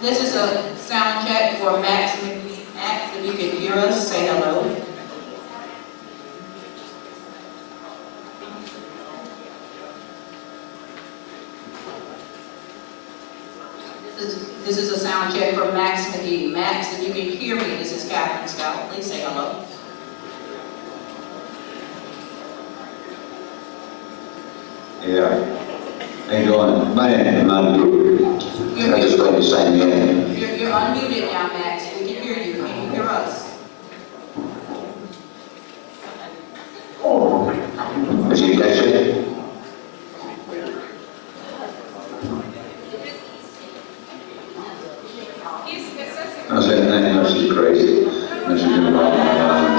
This is a sound check for Max. Max, if you can hear us, say hello. This is a sound check for Max McGee. Max, if you can hear me, this is Catherine Scout. Please say hello. Yeah. How you doing? My name is unmuted. I just like to say yeah. You're unmuted now, Max. We can hear you. Can you hear us? Is he catch it? I said, no, she's crazy. No, she's gonna rob my mind.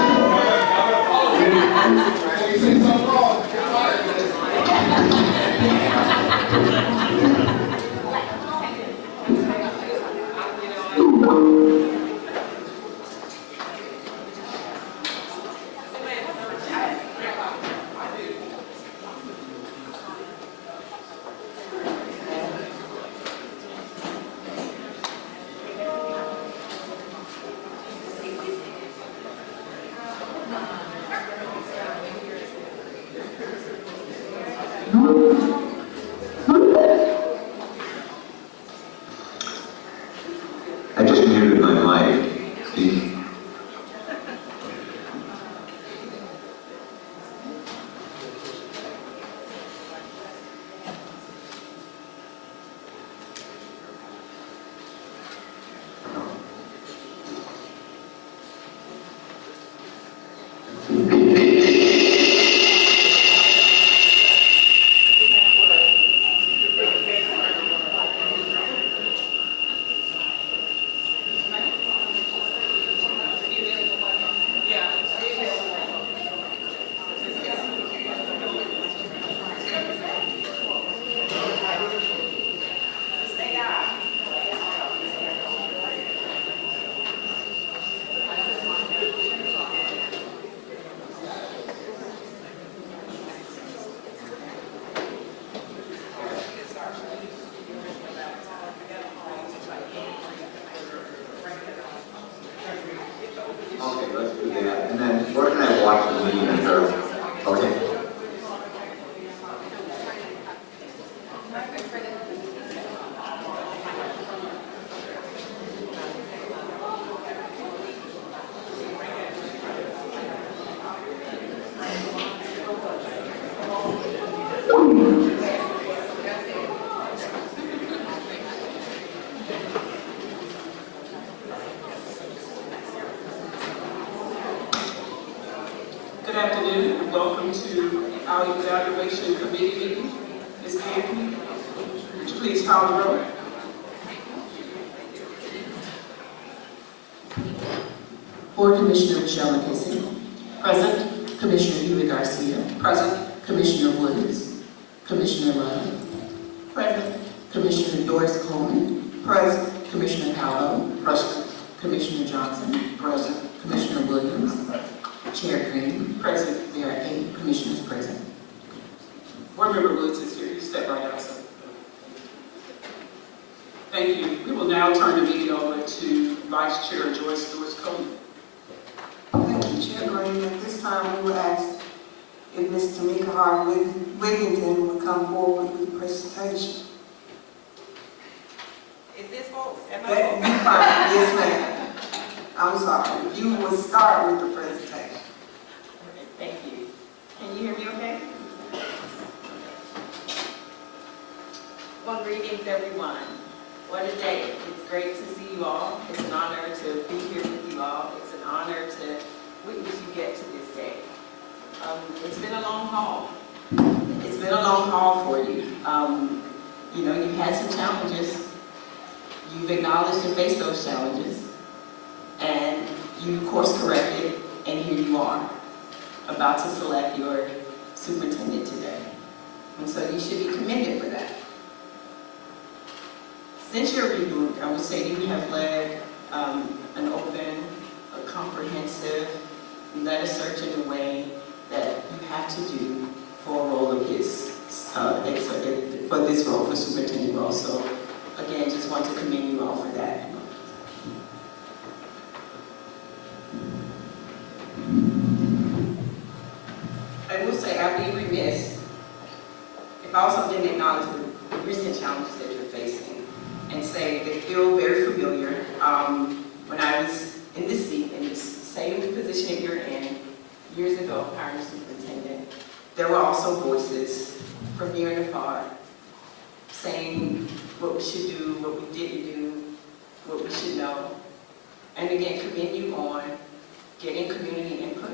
I just muted my mic. See? Okay, let's do that. And then where can I watch the meeting and her? Okay. Good afternoon, and welcome to our evaluation committee meeting. Ms. Anthony, would you please call the roll? Board Commissioner Michelle McKissick. Present. Commissioner Huey Garcia. Present. Commissioner Woods. Commissioner Love. Present. Commissioner Doris Coleman. Present. Commissioner Paolo. Present. Commissioner Johnson. Present. Commissioner Williams. Chair Green. Present. There are 8 commissioners present. Board Member Woods is here. You step right out, sir. Thank you. We will now turn the meeting over to Vice Chair Doris Coleman. Thank you, Chair Green. At this time, we would ask if Ms. Tamika Hart-Wigginton would come forward with the presentation. Is this folks? Am That would be fine. Yes, ma'am. I'm sorry. If you would start with the presentation. Thank you. Can you hear me okay? Well, greetings, everyone. What a day. It's great to see you all. It's an honor to be here with you all. It's an honor to witness you get to this day. It's been a long haul. It's been a long haul for you. You know, you've had some challenges. You've acknowledged and faced those challenges. And you course corrected, and here you are, about to select your superintendent today. And so you should be commended for that. Since your reboot, I would say you have led an open, a comprehensive, led a search in a way that you have to do for a role of his, for this role, for superintendent role. So again, just want to commend you all for that. I will say, I'd be remiss if I also didn't acknowledge the recent challenges that you're facing and say they feel very familiar. When I was in this seat, in this same position that you're in, years ago, hiring a superintendent, there were also voices from near and far saying what we should do, what we didn't do, what we should know. And again, commend you on getting community input.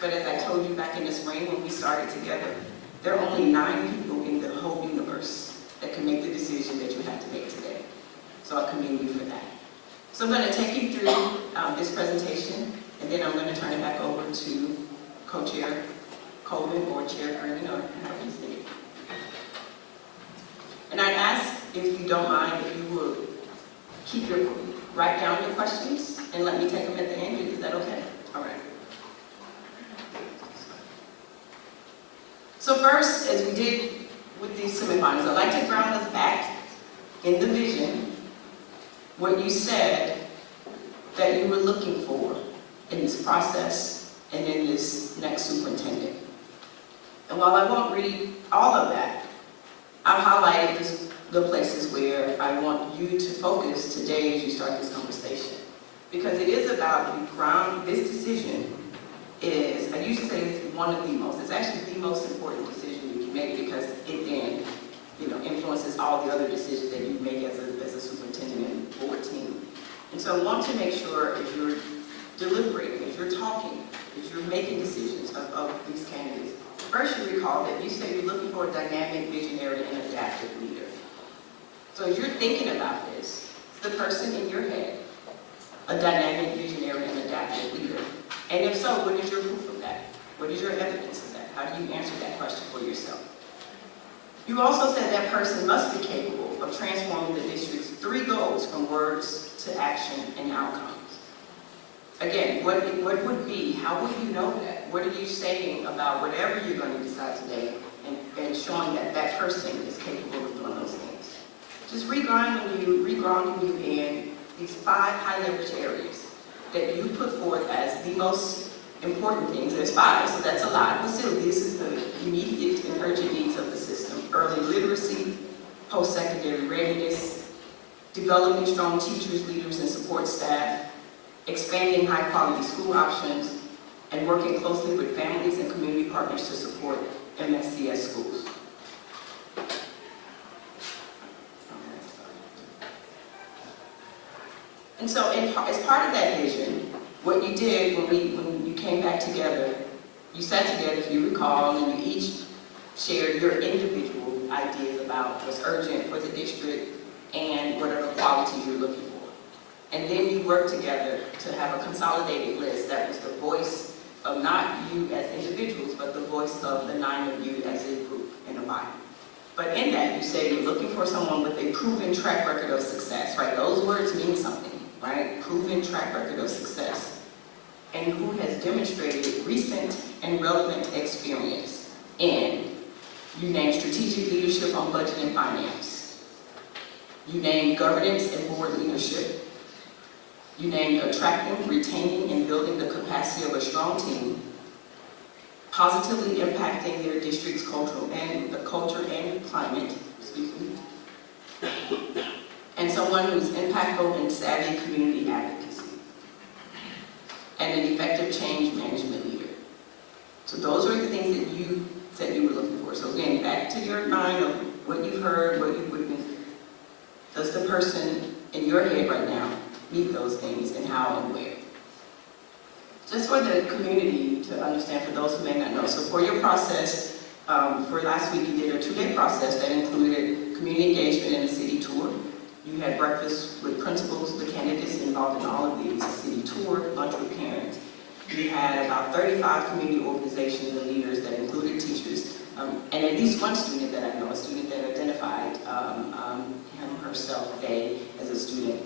But as I told you back in the spring when we started together, there are only 9 people in the whole universe that can make the decision that you have to make today. So I commend you for that. So I'm going to take you through this presentation, and then I'm going to turn it back over to Co-Chair Colvin or Chair Green, or however you say it. And I'd ask, if you don't mind, if you would write down your questions and let me take them at the end. Is that okay? All right. So first, as we did with these semifinals, I'd like to ground us back in the vision, what you said that you were looking for in this process and in this next superintendent. And while I won't read all of that, I've highlighted the places where I want you to focus today as you start this conversation. Because it is about the ground, this decision is, I usually say it's one of the most, it's actually the most important decision you can make, because it then, influences all the other decisions that you make as a superintendent and board team. And so I want to make sure as you're deliberating, as you're talking, as you're making decisions of these candidates, first you recall that you said you're looking for a dynamic, visionary, and adaptive leader. So as you're thinking about this, it's the person in your head, a dynamic, visionary, and adaptive leader. And if so, what is your proof of that? What is your evidence of that? How do you answer that question for yourself? You also said that person must be capable of transforming the district's 3 goals from words to action and outcomes. Again, what would be, how would you know that? What are you saying about whatever you're going to decide today and showing that that person is capable of doing those things? Just regrounding you in these 5 high leverage areas that you put forth as the most important things. There's 5, so that's a lot, but still, this is the immediate and urgent needs of the system. Early literacy, post-secondary readiness, developing strong teachers, leaders, and support staff, expanding high-quality school options, and working closely with families and community partners to support MSCS schools. And so as part of that vision, what you did when you came back together, you sat together, if you recall, and you each shared your individual ideas about what's urgent for the district and what are the qualities you're looking for. And then you worked together to have a consolidated list that was the voice of not you as individuals, but the voice of the 9 of you as a group in a body. But in that, you say you're looking for someone with a proven track record of success, right? Those words mean something, right? Proven track record of success. And who has demonstrated recent and relevant experience in, you named strategic leadership on budget and finance. You named governance and board leadership. You named attracting, retaining, and building the capacity of a strong team, positively impacting their district's culture and climate, and someone who's impactful and savvy community advocacy, and an effective change management leader. So those are the things that you said you were looking for. So again, back to your mind of what you've heard, what you've witnessed. Does the person in your head right now meet those things, and how and where? Just for the community to understand, for those who may not know. So for your process, for last week you did a 2-day process that included community engagement and a city tour. You had breakfast with principals, the candidates involved in all of these, a city tour, lunch with parents. You had about 35 community organizations and leaders that included teachers, and at least one student that I know, a student that identified him, herself, they, as a student.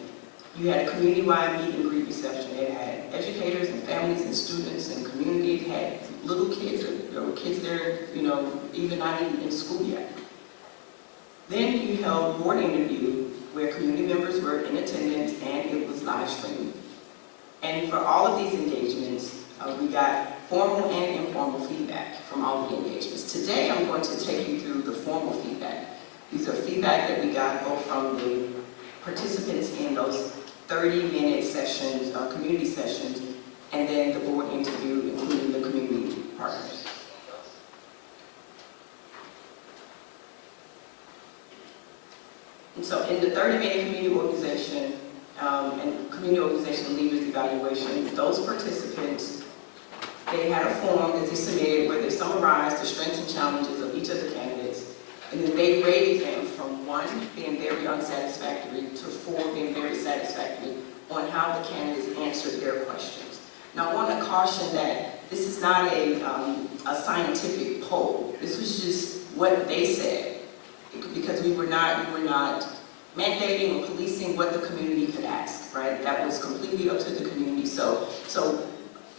You had a community-wide meet and greet reception. It had educators and families and students and community. It had little kids, there were kids there, even not in school yet. Then you held board interview where community members were in attendance and it was live streamed. And for all of these engagements, we got formal and informal feedback from all of the engagements. Today, I'm going to take you through the formal feedback. These are feedback that we got both from the participants in those 30-minute sessions, community sessions, and then the board interview, including the community partners. And so in the 30-minute community organization and community organization leaders evaluation, those participants, they had a form that they submitted where they summarized the strengths and challenges of each of the candidates, and then they rated them from 1 being very unsatisfactory to 4 being very satisfactory on how the candidates answered their questions. Now I want to caution that this is not a scientific poll. This was just what they said, because we were not mandating or policing what the community could ask, right? That was completely up to the community. So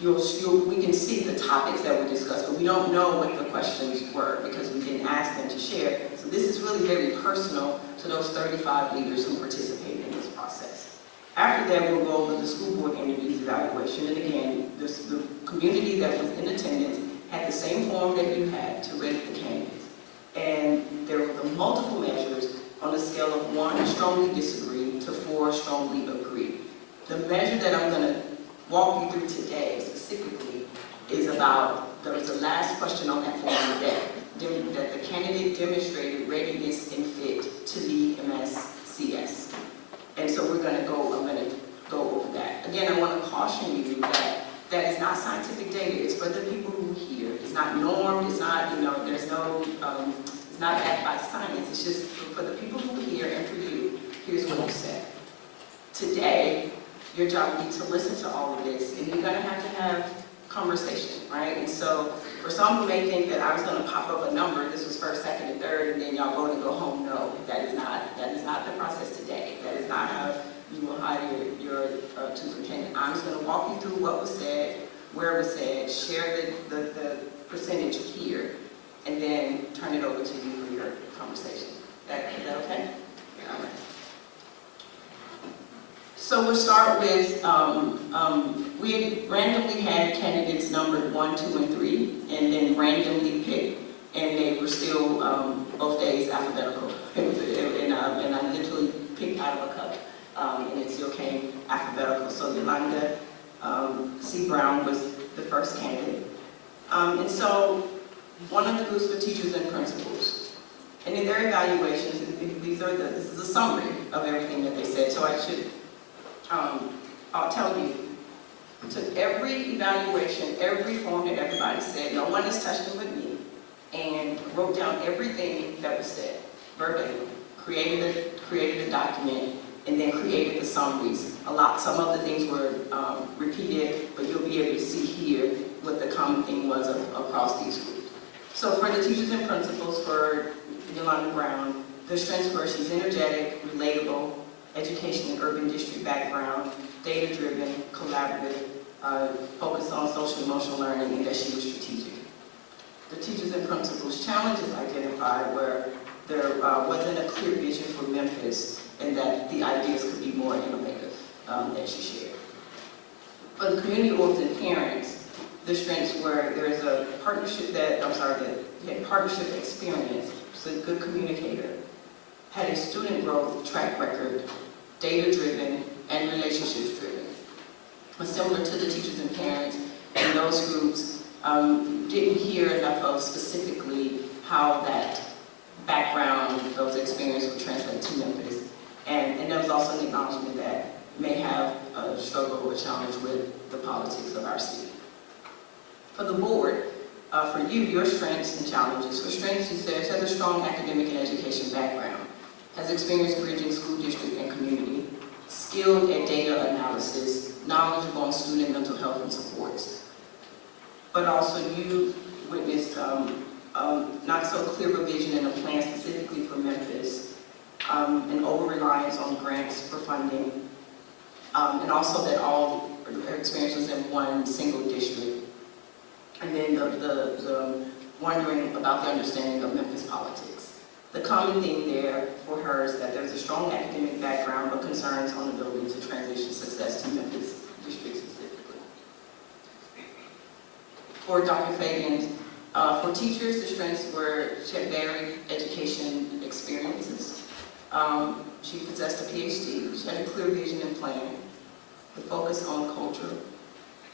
we can see the topics that were discussed, but we don't know what the questions were because we didn't ask them to share. So this is really very personal to those 35 leaders who participated in this process. After that, we'll go over the school board interviews evaluation. And again, the community that was in attendance had the same form that you had to rate the candidates. And there were multiple measures on a scale of 1, strongly disagree, to 4, strongly agree. The measure that I'm going to walk you through today specifically is about, there was the last question on that form that the candidate demonstrated readiness and fit to lead MSCS. And so I'm going to go over that. Again, I want to caution you that that is not scientific data. It's for the people who hear. It's not normed. It's not, there's no, it's not backed by science. It's just for the people who hear and for you. Here's what you said. Today, your job will be to listen to all of this, and you're going to have conversation, right? And so, for some who may think that I was going to pop up a number, this was first, second, and third, and then y'all vote and go home. No, that is not the process today. That is not how you will hire your superintendent. I'm just going to walk you through what was said, where it was said, share the percentage here, and then turn it over to you for your conversation. Is that okay? All right. So we'll start with, we had randomly had candidates numbered 1, 2, and 3, and then randomly picked, and they were still both days alphabetical. And I literally picked out of a cup, and it still came alphabetical. So Yolanda C. Brown was the first candidate. And so one of the groups were teachers and principals. And in their evaluations, this is a summary of everything that they said. So I should, I'll tell you, took every evaluation, every form that everybody said, no one has touched it with me, and wrote down everything that was said, verbatim, created a document, and then created the summaries. Some of the things were repeated, but you'll be able to see here what the common thing was across these groups. So for the teachers and principals, for Yolanda Brown, their strengths were she's energetic, relatable, education and urban district background, data-driven, collaborative, focused on social emotional learning, and that she was strategic. The teachers and principals' challenges identified were there wasn't a clear vision for Memphis, and that the ideas could be more innovative that she shared. For the community orgs and parents, the strengths were there's a partnership he had partnership experience, was a good communicator, had a student growth track record, data-driven, and relationships-driven. Similar to the teachers and parents, in those groups, didn't hear enough of specifically how that background, those experiences would translate to Memphis. And there was also an acknowledgement that may have a struggle or challenge with the politics of our city. For the board, for you, your strengths and challenges. For strengths, you said, has a strong academic and education background, has experience bridging school district and community, skilled at data analysis, knowledgeable on student mental health and supports. But also you witnessed not so clear of a vision and a plan specifically for Memphis, an over-reliance on grants for funding, and also that all her experience was in one single district. And then the wondering about the understanding of Memphis politics. The common theme there for her is that there's a strong academic background, but concerns on the ability to transition success to Memphis district specifically. For Dr. Feagins, for teachers, the strengths were she had varied education experiences. She possessed a PhD, she had a clear vision and plan, the focus on culture,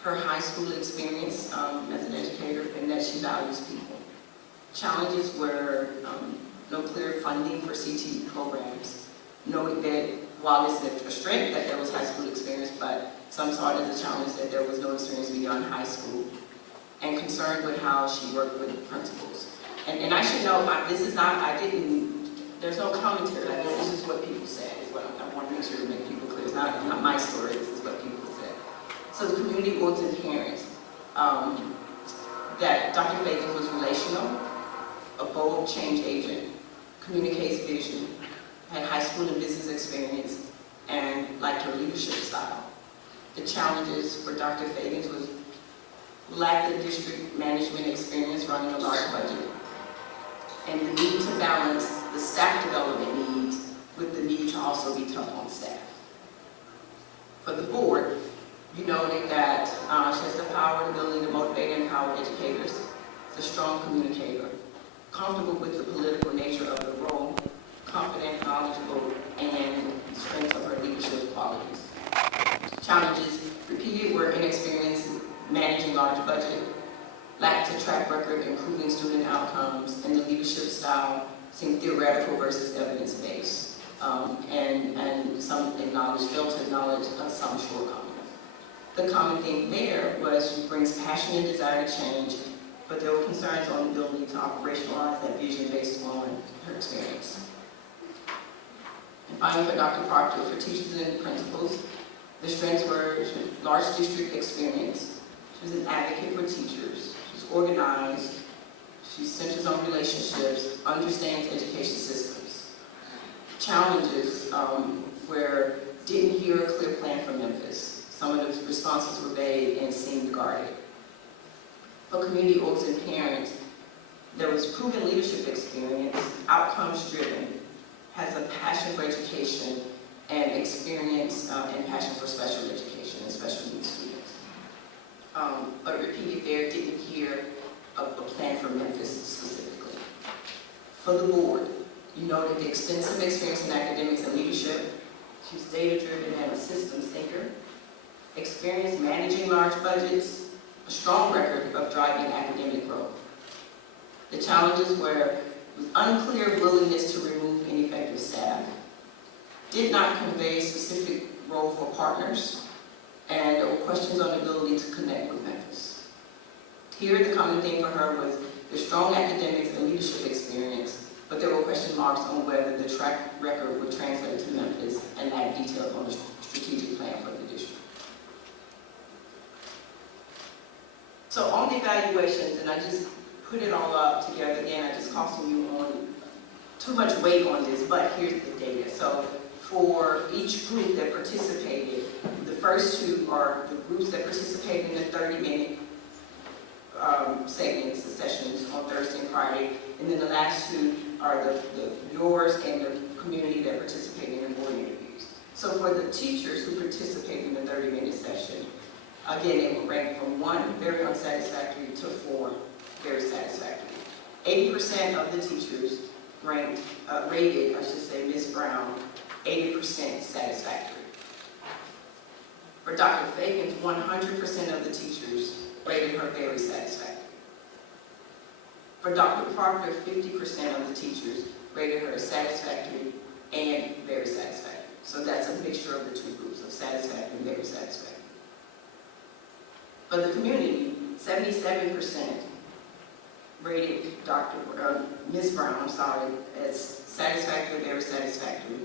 her high school experience as an educator, and that she values people. Challenges were no clear funding for CTE programs. Noted that while it's a strength that there was high school experience, but some saw it as a challenge that there was no experience beyond high school, and concerned with how she worked with principals. And I should know, there's no commentary. I know this is what people said, is what I want to make sure to make people clear. It's not my story, this is what people said. So the community boards and parents, that Dr. Feagins was relational, a bold change agent, communicates vision, had high school and business experience, and liked her leadership style. The challenges for Dr. Feagins was lack of district management experience running a large budget, and the need to balance the staff development needs with the need to also be tough on staff. For the board, you noted that she has the power and ability to motivate and empower educators. She's a strong communicator, comfortable with the political nature of the role, confident, knowledgeable, and strengths of her leadership qualities. Challenges repeated were inexperience managing large budget, lacked a track record improving student outcomes, and the leadership style seemed theoretical versus evidence-based, and some failed to acknowledge some shortcomings. The common theme there was she brings passion and desire to change, but there were concerns on the ability to operationalize that vision based on her experience. And finally, for Dr. Proctor, for teachers and principals, the strengths were large district experience. She was an advocate for teachers. She's organized. She centers on relationships, understands education systems. Challenges where didn't hear a clear plan for Memphis. Some of the responses were vague and seemed guarded. For community orgs and parents, there was proven leadership experience, outcomes driven, has a passion for education, and experience and passion for special education and special needs students. But repeated there, didn't hear a plan for Memphis specifically. For the board, you noted the extensive experience in academics and leadership. She's data-driven and a systems thinker. Experience managing large budgets, a strong record of driving academic growth. The challenges were unclear willingness to remove ineffective staff, did not convey specific role for partners, and there were questions on the ability to connect with Memphis. Here, the common theme for her was the strong academics and leadership experience, but there were question marks on whether the track record would translate to Memphis and lack details on the strategic plan for the district. So on the evaluations, and I just put it all up together again, I just caution you on too much weight on this, but here's the data. So for each group that participated, the first two are the groups that participated in the 30-minute segments, the sessions on Thursday and Friday, and then the last two are yours and the community that participated in the board interviews. So for the teachers who participated in the 30-minute session, again, they were ranked from 1, very unsatisfactory, to 4, very satisfactory. 80% of the teachers rated, Ms. Brown, 80% satisfactory. For Dr. Feagins, 100% of the teachers rated her very satisfactory. For Dr. Proctor, 50% of the teachers rated her satisfactory and very satisfactory. So that's a mixture of the two groups of satisfactory and very satisfactory. For the community, 77% rated Ms. Brown, as satisfactory, very satisfactory.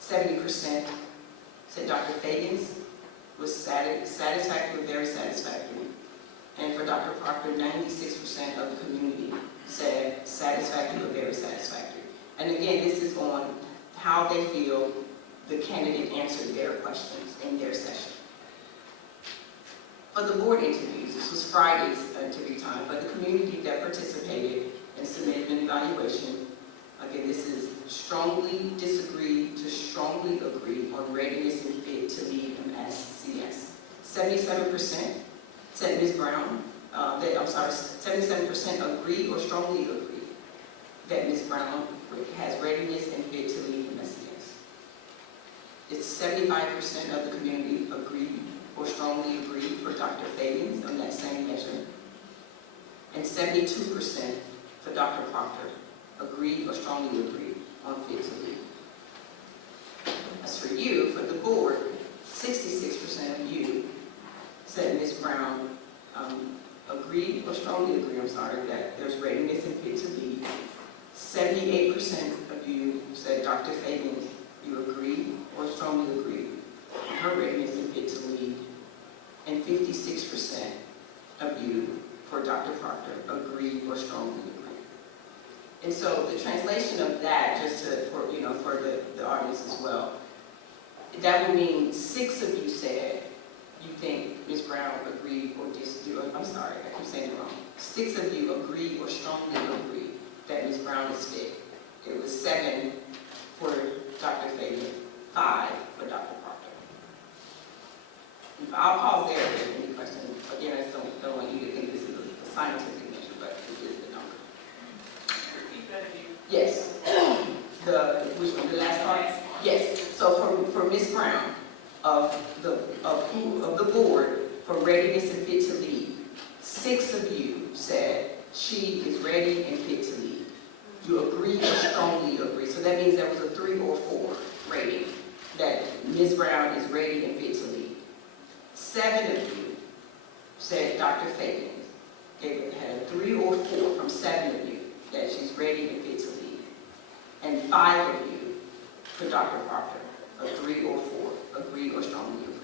70% said Dr. Feagins was satisfactory, very satisfactory. And for Dr. Proctor, 96% of the community said satisfactory or very satisfactory. And again, this is on how they feel the candidate answered their questions in their session. For the board interviews, this was Friday's interview time, but the community that participated and submitted an evaluation, Again, this is strongly disagree to strongly agree on readiness and fit to lead MSCS. 77% said Ms. Brown, 77% agree or strongly agree that Ms. Brown has readiness and fit to lead MSCS. It's 75% of the community agree or strongly agree for Dr. Feagins on that same measure. And 72% for Dr. Proctor agree or strongly agree on fit to lead. As for you, for the board, 66% of you said Ms. Brown agree or strongly agree, that there's readiness and fit to lead. 78% of you said Dr. Feagins, you agree or strongly agree on her readiness and fit to lead. And 56% of you, for Dr. Proctor, agree or strongly agree. And so the translation of that, just for the audience as well, that would mean 6 of you said you think Ms. Brown agreed or disagree. I'm sorry, I keep saying it wrong. 6 of you agree or strongly agree that Ms. Brown is fit. It was 7 for Dr. Feagins, 5 for Dr. Proctor. I'll pause there if there's any questions. Again, I don't want you to think this is a scientific measure, but it is the number. Repeat that again. Yes. Which one, the last part? Yes. So for Ms. Brown, of the board for readiness and fit to lead, 6 of you said she is ready and fit to lead. You agree or strongly agree. So that means there was a 3 or 4 rating that Ms. Brown is ready and fit to lead. 7 of you said Dr. Feagins had a 3 or 4 from 7 of you that she's ready and fit to lead. And 5 of you for Dr. Proctor, a 3 or 4 agree or strongly agree.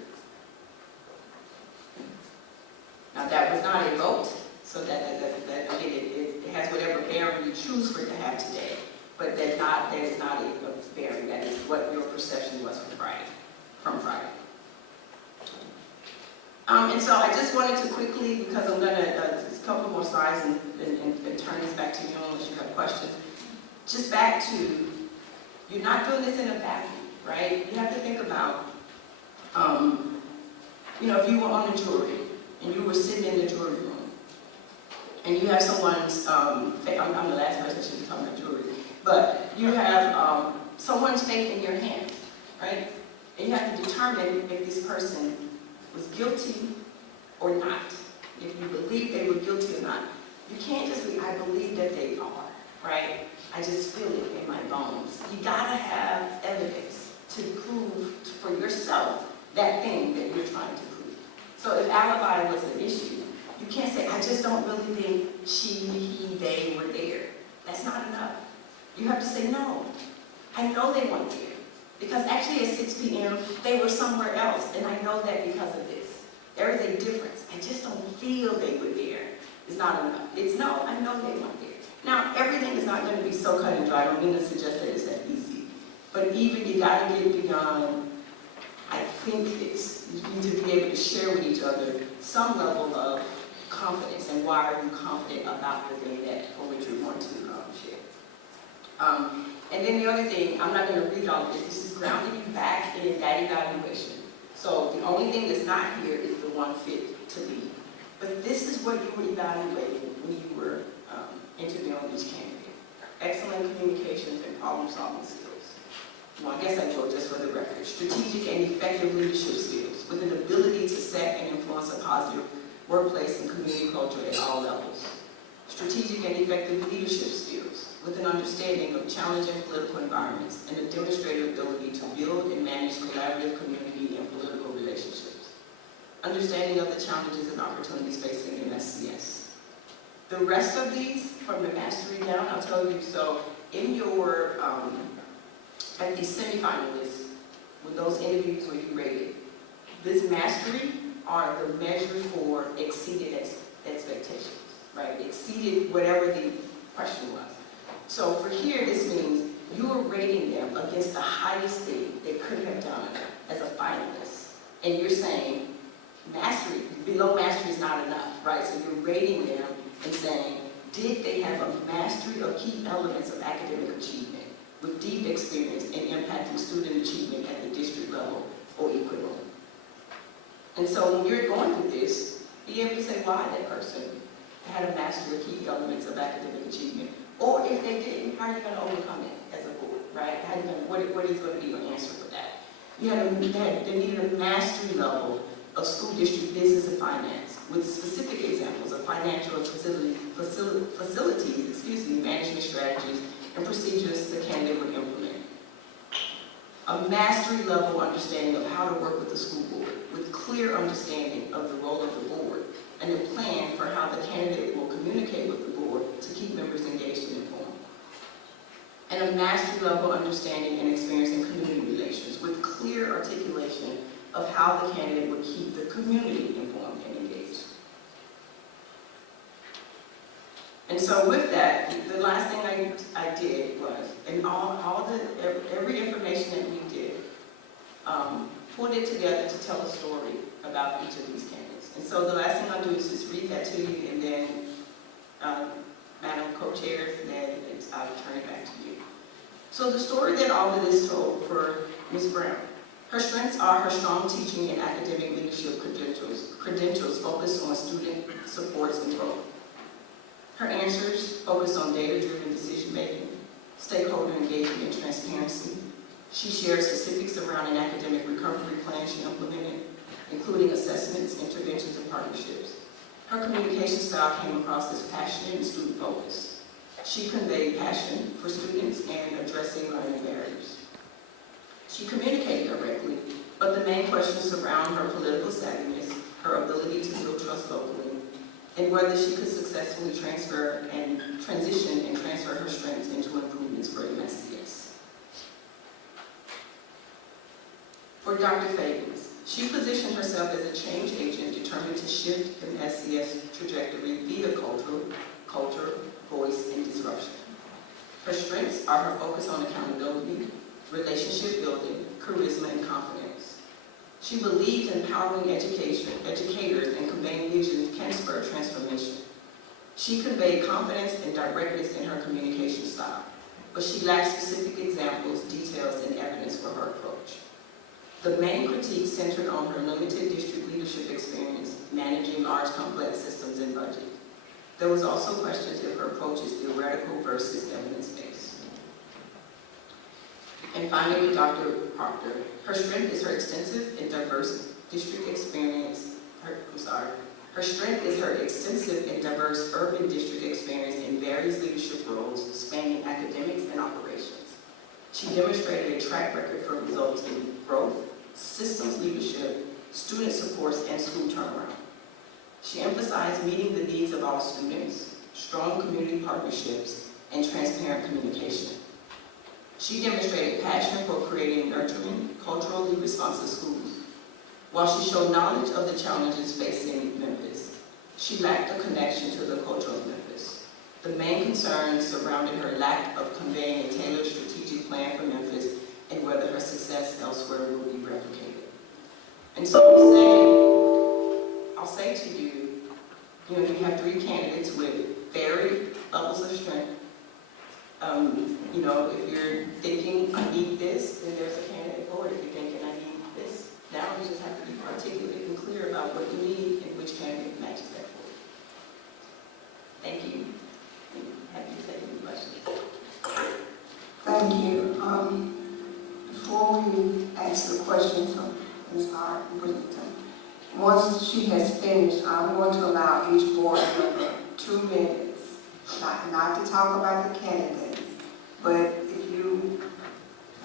Now that was not a vote, so that again, it has whatever bearing you choose for it to have today, but that is not a bearing. That is what your perception was from Friday. And so I just wanted to quickly, because I'm going to, a couple more slides and turn this back to you unless you have questions. Just back to, you're not doing this in a vacuum, right? You have to think about, if you were on a jury and you were sitting in the jury room and you have someone's, I'm the last person that should be talking about jury, but you have someone's faith in your hands, right? And you have to determine if this person was guilty or not. If you believe they were guilty or not. You can't just be, I believe that they are, right? I just feel it in my bones. You gotta have evidence to prove for yourself that thing that you're trying to prove. So if alibi was an issue, you can't say, I just don't really think she, he, they were there. That's not enough. You have to say, no, I know they weren't there. Because actually at 6 p.m., they were somewhere else, and I know that because of this. There is a difference. I just don't feel they were there. It's not enough. It's no, I know they weren't there. Now, everything is not going to be so cut and dry. I don't mean to suggest that it's that easy. But even you got to get beyond, I think this. You need to be able to share with each other some level of confidence, and why are you confident about the thing that for which you want to share. And then the other thing, I'm not going to read all of this. This is grounding you back in that evaluation. So the only thing that's not here is the one fit to lead. But this is what you were evaluating when you were interviewing each candidate. Excellent communications and problem-solving skills. Well, I guess I will just for the record. Strategic and effective leadership skills with an ability to set and influence a positive workplace and community culture at all levels. Strategic and effective leadership skills with an understanding of challenging political environments and a demonstrated ability to build and manage collaborative community and political relationships. Understanding of the challenges and opportunities facing MSCS. The rest of these, from the mastery down, I'll tell you, so in your, at the semifinalists, with those interviews where you rated, this mastery are the measures for exceeded expectations, right? Exceeded whatever the question was. So for here, this means you are rating them against the highest thing they could have done as a finalist. And you're saying mastery, below mastery is not enough, right? So you're rating them and saying Did they have a mastery of key elements of academic achievement with deep experience in impacting student achievement at the district level or equivalent? And so when you're going through this, be able to say why that person had a mastery of key elements of academic achievement. Or if they didn't, how are you going to overcome it as a board, right? How you going to, what is going to be your answer for that? They needed a mastery level of school district business and finance with specific examples of financial and facilities, management strategies and procedures the candidate would implement. A mastery level understanding of how to work with the school board with clear understanding of the role of the board and a plan for how the candidate will communicate with the board to keep members engaged and informed. And a mastery level understanding and experience in community relations with clear articulation of how the candidate would keep the community informed and engaged. And so with that, the last thing I did was, and every information that we did, pulled it together to tell a story about each of these candidates. And so the last thing I'll do is just read that to you, and then Madam Co-Chair, and then I'll turn it back to you. So the story that all of this told for Ms. Brown. Her strengths are her strong teaching and academic leadership credentials focused on student supports and growth. Her answers focus on data-driven decision-making, stakeholder engagement, and transparency. She shared specifics around an academic recovery plan she implemented, including assessments, interventions, and partnerships. Her communication style came across as passionate and student-focused. She conveyed passion for students and addressing learning barriers. She communicated directly, but the main questions surround her political savviness, her ability to build trust locally, and whether she could successfully transition and transfer her strengths into improvements for MSCS. For Dr. Feagins, she positioned herself as a change agent determined to shift MSCS trajectory via culture, voice, and disruption. Her strengths are her focus on accountability, relationship building, charisma, and confidence. She believed empowering educators and conveying vision can spur transformation. She conveyed confidence and directness in her communication style, but she lacked specific examples, details, and evidence for her approach. The main critique centered on her limited district leadership experience managing large complex systems and budget. There was also questions if her approach is theoretical versus evidence-based. And finally, Dr. Proctor. Her strength is her extensive and diverse district experience. Her strength is her extensive and diverse urban district experience in various leadership roles spanning academics and operations. She demonstrated a track record for results in growth, systems leadership, student supports, and school turnaround. She emphasized meeting the needs of all students, strong community partnerships, and transparent communication. She demonstrated passion for creating nurturing, culturally responsive schools. While she showed knowledge of the challenges facing Memphis, she lacked a connection to the culture of Memphis. The main concerns surrounded her lack of conveying a tailored strategic plan for Memphis and whether her success elsewhere will be replicated. And so I'll say to you, you have three candidates with varied levels of strength. If you're thinking, I need this, then there's a candidate for it. If you're thinking, I need this, now you just have to be articulate and clear about what you need and which candidate matches that for you. Thank you. And happy to take any questions. Thank you. Before we ask the questions of Ms. Hart-Whittington, once she has finished, I'm going to allow each board member 2 minutes, not to talk about the candidates, but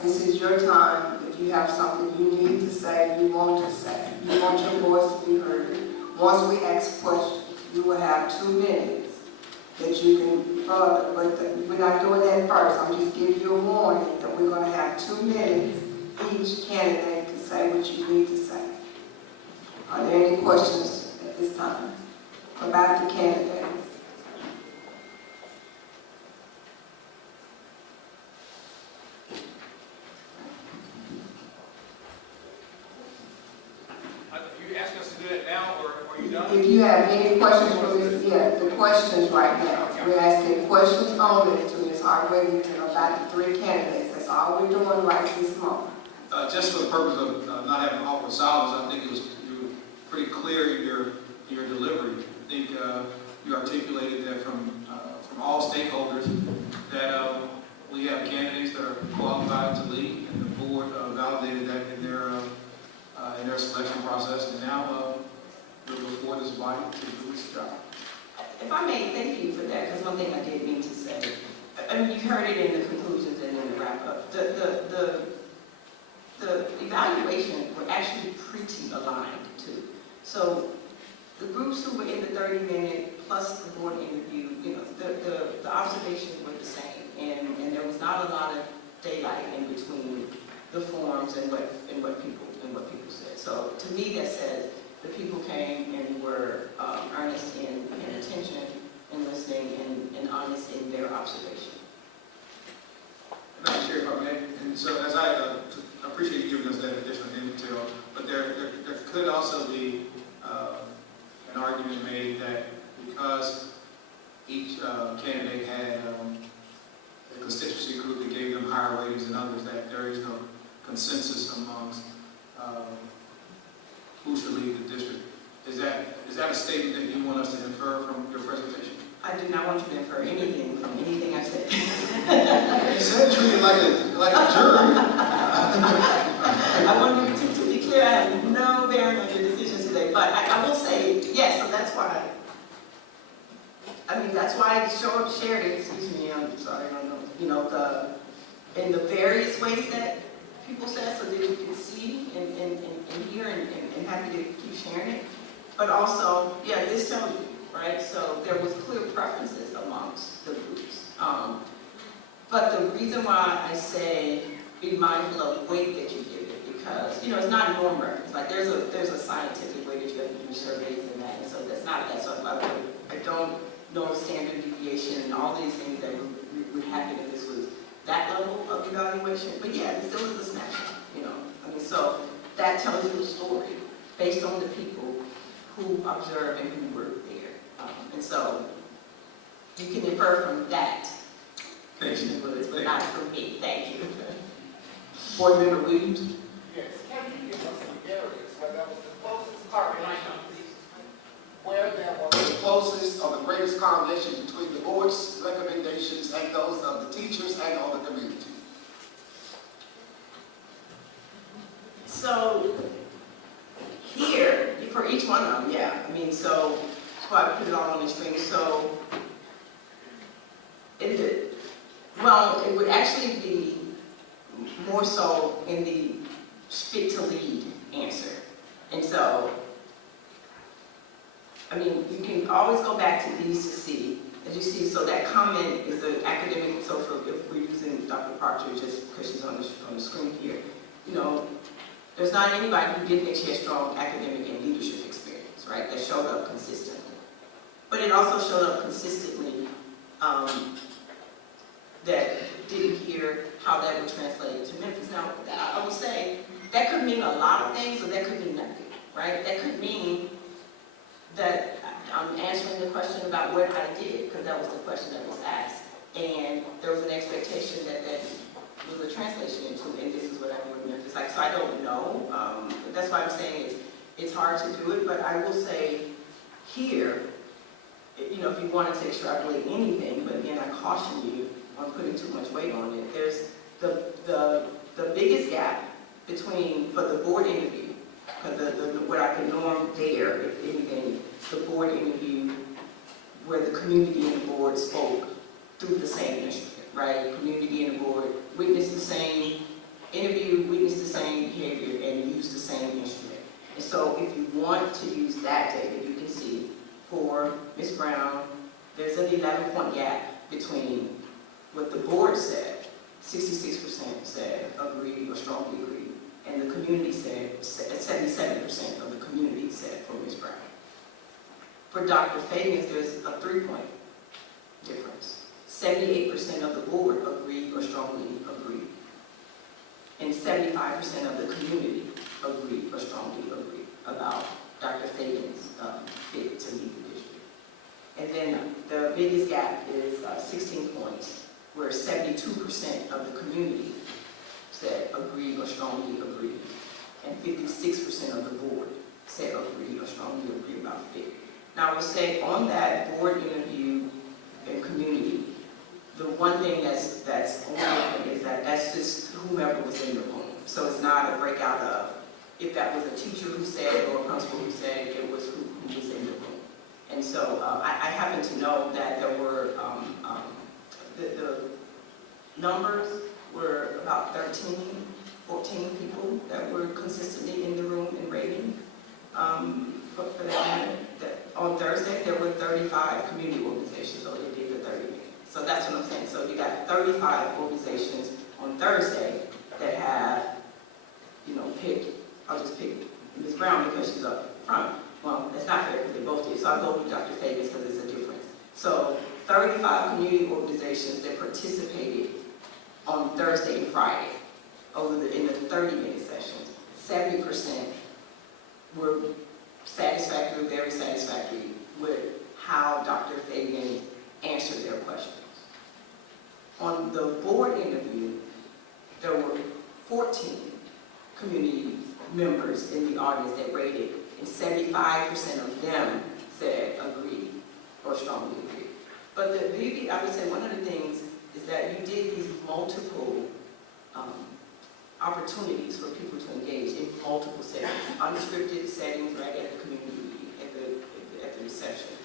this is your time, if you have something you need to say, you want your voice to be heard. Once we ask questions, you will have 2 minutes that you can further, but we're not doing that first. I'm just giving you a warning that we're going to have 2 minutes each candidate to say what you need to say. Are there any questions at this time about the candidates? You asked us to do that now, or are you done? If you have any questions for this, yeah, the questions right now. We're asking questions only to Ms. Hardaway about the 3 candidates. That's all we're doing right this moment. Just for the purpose of not having awkward silence, I think you were pretty clear in your delivery. I think you articulated that from all stakeholders that we have candidates that are qualified to lead, and the board validated that in their selection process, and now we're before this body to do its job. If I may, thank you for that, because one thing I did mean to say, I mean, you heard it in the conclusions and in the wrap-up. The evaluation were actually pretty aligned too. So the groups who were in the 30-minute plus the board interview, you know, the observations were the same, and there was not a lot of daylight in between the forms and what people said. So to me, that says the people came and were earnest in attention and listening and honest in their observation. Madam Chair, if I may, and so as I appreciate you giving us that additional detail, but there could also be an argument made that because each candidate had a constituency group that gave them higher ratings than others, that there is no consensus amongst who should lead the district. Is that a statement that you want us to infer from your presentation? I do not want you to infer anything from anything I said. You said treated like a jury. I want you to be clear, I have no bearing on your decisions today, but I will say, yes, so that's why, that's why I shared it, excuse me, I'm sorry, I don't know, you know, in the various ways that people said, so that you can see and hear and happy to keep sharing it. But also, yeah, this tells you, right? So there was clear preferences amongst the groups. But the reason why I say be mindful of the weight that you give it, because, you know, it's not norm reference. Like there's a scientific way that you have to do surveys and that, and so that's not that. So I don't know standard deviation and all these things that would happen if this was that level of evaluation. But yeah, it still is a snapshot, you know. So that tells you a story based on the people who observed and who were there. And so you can infer from that, Commissioner Woods, but not from me. Thank you. Board Member Williams? Yes, can you give us some areas where there was the closest correlation, where there was the closest or the greatest correlation between the board's recommendations and those of the teachers and of the community? So here, for each one of them, yeah. So that's why I put it all on the screen. So it would actually be more so in the fit to lead answer. And so, you can always go back to these to see, as you see, so that comment is the academic, so if we're using Dr. Partridge, just because she's on the screen here, you know, there's not anybody who didn't think she had strong academic and leadership experience, right, that showed up consistently. But it also showed up consistently that didn't hear how that would translate to Memphis. Now, I would say that could mean a lot of things, or that could mean nothing, right? That could mean that I'm answering the question about what I did, because that was the question that was asked. And there was an expectation that was a translation into, and this is what I would Memphis. Like, so I don't know. That's why I'm saying it's hard to do it, but I will say here, you know, if you wanted to extrapolate anything, but again, I caution you on putting too much weight on it. There's the biggest gap between, for the board interview, what I can norm there, if anything, the board interview where the community and the board spoke through the same instrument, right? Community and the board witnessed the same interview, witnessed the same behavior, and used the same instrument. And so if you want to use that data, you can see for Ms. Brown, there's an 11-point gap between what the board said, 66% said agree or strongly agree, and the community said, 77% of the community said for Ms. Brown. For Dr. Feagins, there's a 3-point difference. 78% of the board agreed or strongly agreed, and 75% of the community agreed or strongly agreed about Dr. Feagins' fit to lead the district. And then the biggest gap is 16 points, where 72% of the community said agree or strongly agree, and 56% of the board said agree or strongly agree about fit. Now, I would say on that board interview and community, the one thing that's only different is that that's just whomever was in the room. So it's not a breakout of if that was a teacher who said or a principal who said, it was who was in the room. And so I happen to know that there were, the numbers were about 13, 14 people that were consistently in the room and rating. For that matter, on Thursday, there were 35 community organizations, so they did the 30 minutes. So that's what I'm saying. So you got 35 organizations on Thursday that have, picked, I'll just pick Ms. Brown because she's up front. Well, that's not fair because they both did. So I'll go with Dr. Feagins because it's a difference. So 35 community organizations that participated on Thursday and Friday in the 30-minute sessions. 70% were satisfactory, very satisfactory with how Dr. Feagins answered their questions. On the board interview, there were 14 community members in the audience that rated, and 75% of them said agree or strongly agree. But the beauty, I would say one of the things is that you did these multiple opportunities for people to engage in multiple settings, unscripted settings right at the community meeting, at the reception.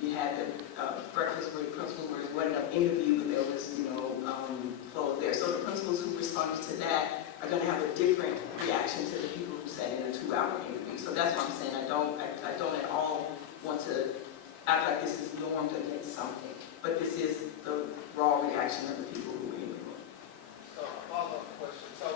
You had the breakfast with principals where it wasn't an interview, but there was, flow there. So the principals who responded to that are going to have a different reaction to the people who sat in a 2-hour interview. So that's what I'm saying. I don't at all want to act like this is normed against something, but this is the raw reaction of the people who were in the room. So, follow-up question. So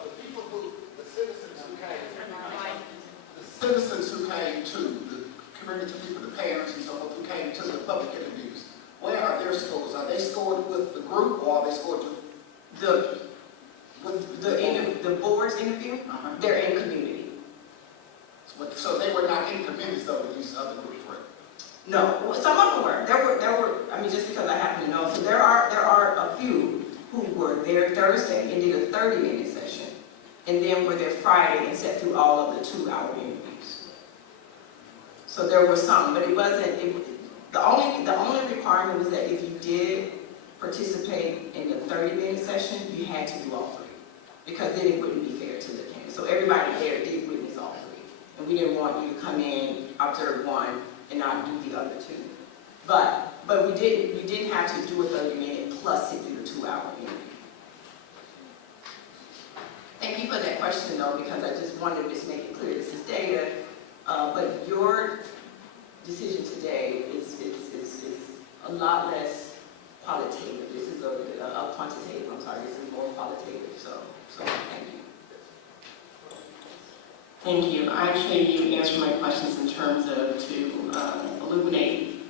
the citizens who came to, the community people, the parents and so forth, who came to the public interviews, where are their scores? Are they scored with the group or are they scored The board's interview, they're in community. So they were not in communities though with these other groups, right? No, well, some of them were. There were. I mean, just because I happen to know. So there are a few who were there Thursday and did a 30-minute session, and then were there Friday and sat through all of the 2-hour interviews. So there were some, but it wasn't. The only requirement was that if you did participate in the 30-minute session, you had to do all 3, because then it wouldn't be fair to the candidates. So everybody there did witness all 3, and we didn't want you to come in, observe one, and not do the other 2. But you didn't have to do a 30-minute plus sit through the 2-hour interview. Thank you for that question though, because I just wanted to just make it clear this is data, but your decision today is a lot less qualitative. This is a quantitative, I'm sorry, this is more qualitative, so thank you. Thank you. Actually, you answered my questions in terms of to illuminate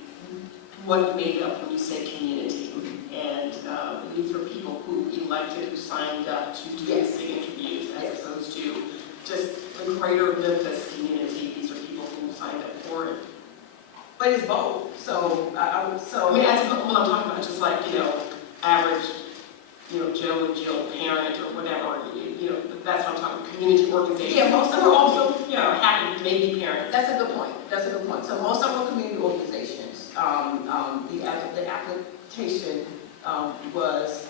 what made up when you say community. And these are people who elected, who signed up to do Yes. big interviews, as Yes. opposed to just the greater Memphis community. These are people who signed up for it. But it's both, so I mean, that's what I'm talking about, just like, average, Joe and Jill parent or whatever, that's what I'm talking about, community organizations. Yeah, most of who them are also, happy to maybe parents. That's a good point. That's a good point. So most of them are community organizations. The application was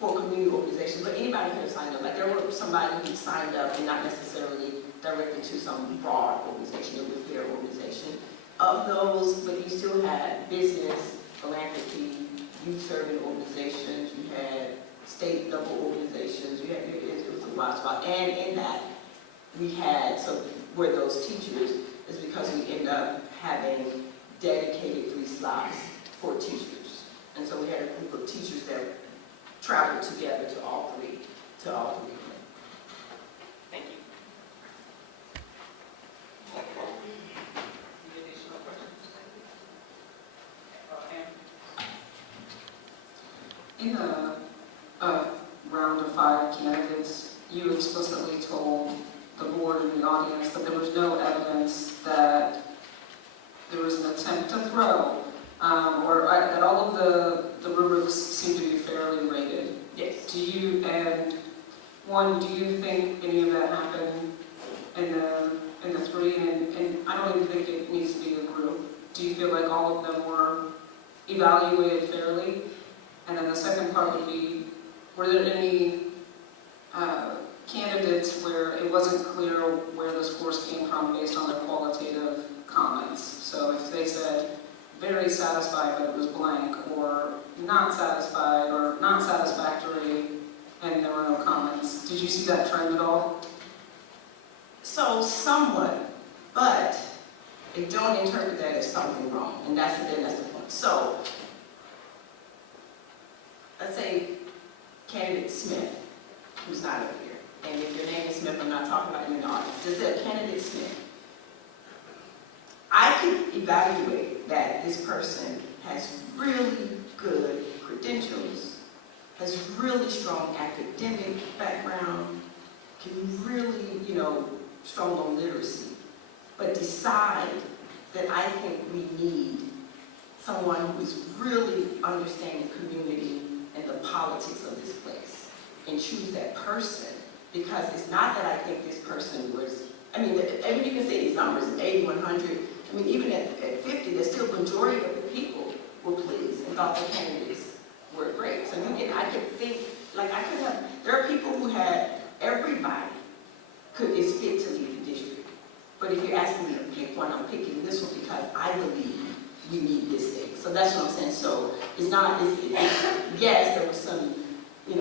for community organizations, but anybody could have signed up. Like there were somebody who signed up and not necessarily directed to some broad organization. It was their organization. Of those, but you still had business, philanthropy, youth serving organizations. You had state level organizations. It was a wide spot. And in that, we had, so where those teachers is because we end up having dedicated 3 slots for teachers. And so we had a group of teachers that traveled together to all 3. Thank you. Any additional questions? In a round of 5 candidates, you explicitly told the board and the audience that there was no evidence that there was an attempt to throw or that all of the rubrics seem to be fairly rated. Yes. Do you think any of that happened in the three? And I don't even think it needs to be a group. Do you feel like all of them were evaluated fairly? And then the second part would be, were there any candidates where it wasn't clear where the scores came from based on their qualitative comments? So if they said very satisfied but it was blank, or not satisfied or not satisfactory and there were no comments, did you see that trend at all? So somewhat, but I don't interpret that as something wrong, and that's the point. So let's say candidate Smith, who's not over here, and if your name is Smith, I'm not talking about you in the audience. Does that candidate Smith? I can evaluate that this person has really good credentials, has really strong academic background, can really, strong on literacy, but decide that I think we need someone who is really understanding community and the politics of this place, and choose that person, because it's not that I think this person was, I mean you can see these numbers, 80, 100, I mean even at 50, the still majority of the people were pleased and thought the candidates were great. So I could think, there are people who had, everybody is fit to lead the district. But if you're asking me to pick one, I'm picking this one because I believe we need this thing. So that's what I'm saying. So it's not, yes, there was some, you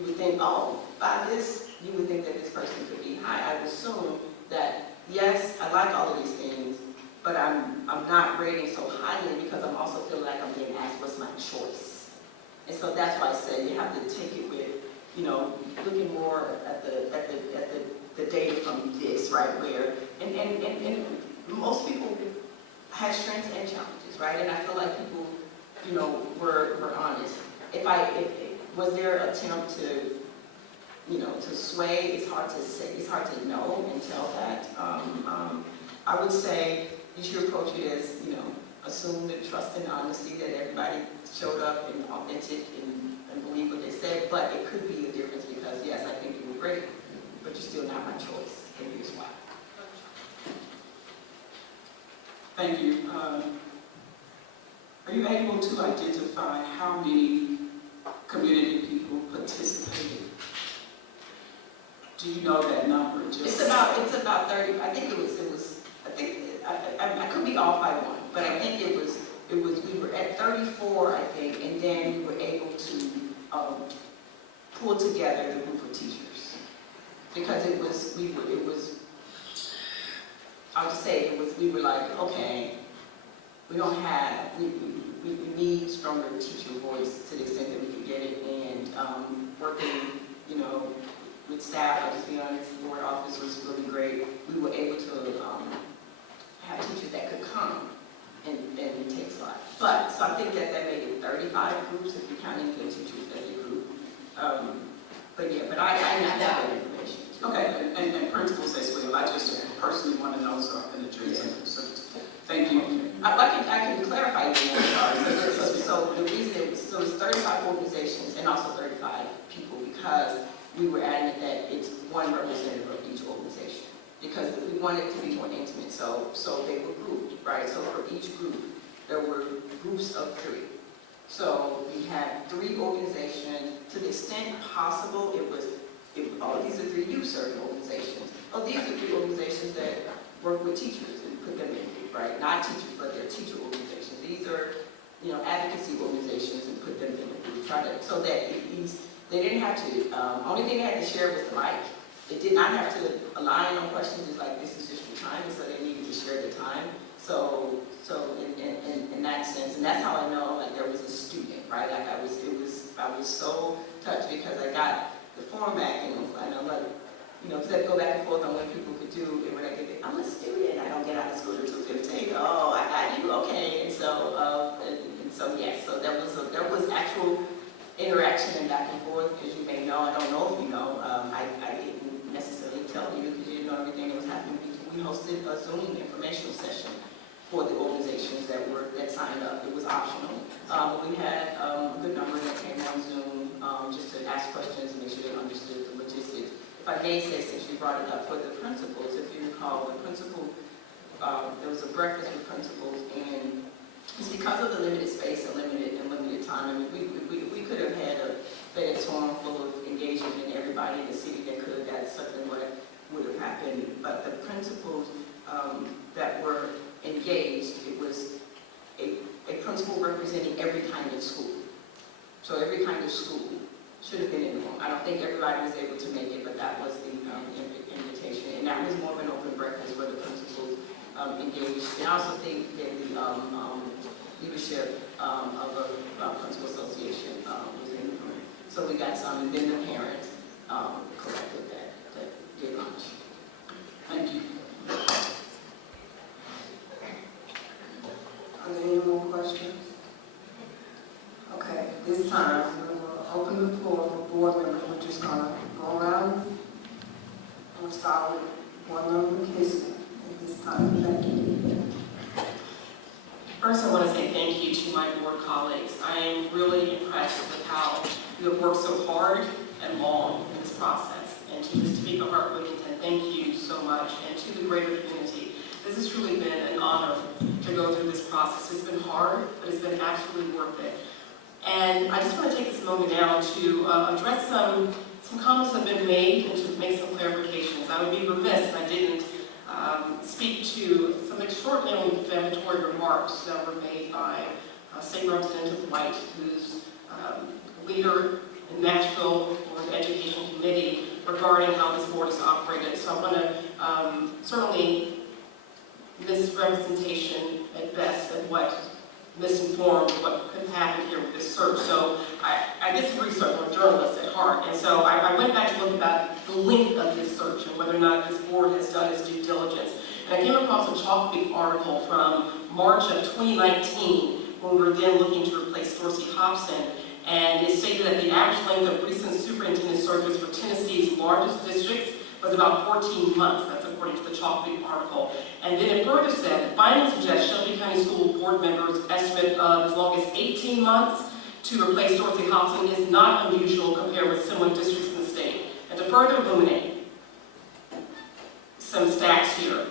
would think, oh, by this, you would think that this person could be high. I would assume that, yes, I like all of these things, but I'm not rating so highly because I'm also feeling like I'm being asked what's my choice. And so that's why I said you have to take it with, looking more at the data from this, right, where, and most people have strengths and challenges, right, and I feel like people, were honest. Was there an attempt to, to sway? It's hard to say, it's hard to know and tell that. I would say you should approach it as, assume the trust and honesty that everybody showed up and authentic and believe what they said, but it could be a difference because, yes, I think you were great, but you're still not my choice, and here's why. Thank you. Are you able to identify how many community people participated? Do you know that number? It's about 30. I think I could be off by one, but I think we were at 34, I think, and then we were able to pull together the group of teachers because we were like, okay, we need stronger teacher voice to the extent that we could get it, and working, with staff, I'll just be honest, the board office was really great. We were able to have teachers that could come and take slides. But, so I think that made it 35 groups if you're counting the teachers as a group. But yeah, but I have that information. Okay, and principals as well. I just personally want to know so I can address it. So, thank you. I can clarify you. So the reason it was 35 organizations and also 35 people because we were adamant that it's one representative of each organization because we wanted it to be more intimate. So they were grouped, right? So for each group, there were groups of 3. So we had 3 organizations. To the extent possible, these are 3 youth serving organizations. Oh, these are 3 organizations that work with teachers and put them in, right? Not teachers, but they're teacher organizations. These are, advocacy organizations and put them in. We try to, so that they didn't have to, only thing they had to share was the mic. They did not have to align on questions. It's like, this is just your time, and so they needed to share the time. So in that sense, and that's how I know, like, there was a student, right? Like, I was so touched because I got the form back, and I'm like, because I go back and forth on what people could do, and when I get there, I'm a student, I don't get out of school until 2:15. Oh, I got you, okay. And so yes, so there was actual interaction and back and forth, as you may know. I don't know if you know. I didn't necessarily tell you because you didn't know everything that was happening. We hosted a Zoom informational session for the organizations that signed up. It was optional. We had a good number that came on Zoom just to ask questions and make sure they understood the logistics. If I may say, since you brought it up, for the principals, if you recall, the principal, there was a breakfast with principals, and it's because of the limited space and limited time. I mean, we could have had a FedEx forum full of engagement and everybody in the city that could have got something what would have happened. But the principals that were engaged, it was a principal representing every kind of school. So every kind of school should have been in the room. I don't think everybody was able to make it, but that was the invitation. And that was more of an open breakfast where the principals engaged. And I also think that the leadership of a principal association was in the room. So we got some, and then the parents collected that did lunch. Thank you. Are there any more questions? Okay, this time, we will open the floor for board members. We're just gonna go around. We'll start with board member Kisner at this time. Thank you. First, I want to say thank you to my board colleagues. I am really impressed with how you have worked so hard and long in this process. And to the Topeka Hart Wigington, thank you so much. And to the greater community, this has truly been an honor to go through this process. It's been hard, but it's been absolutely worth it. And I just want to take this moment now to address some comments that have been made and to make some clarifications. I would be remiss if I didn't speak to some extraordinarily defamatory remarks that were made by State Representative White, who's leader in Nashville for the Education Committee, regarding how this board is operated. So I want to certainly misrepresentation at best of what misinformed what could happen here with this search. So I did some research. I'm a journalist at heart, and so I went back to look about the length of this search and whether or not this board has done its due diligence. And I came across a Chalk-Week article from March of 2019 when we were then looking to replace Dorsey Hobson, and it stated that the average length of recent superintendent searches for Tennessee's largest districts was about 14 months. That's according to the Chalk-Week article. And then it further said, the findings suggest Shelby County School board members' estimate of as long as 18 months to replace Dorsey Hobson is not unusual compared with similar districts in the state. And to further illuminate some stats here,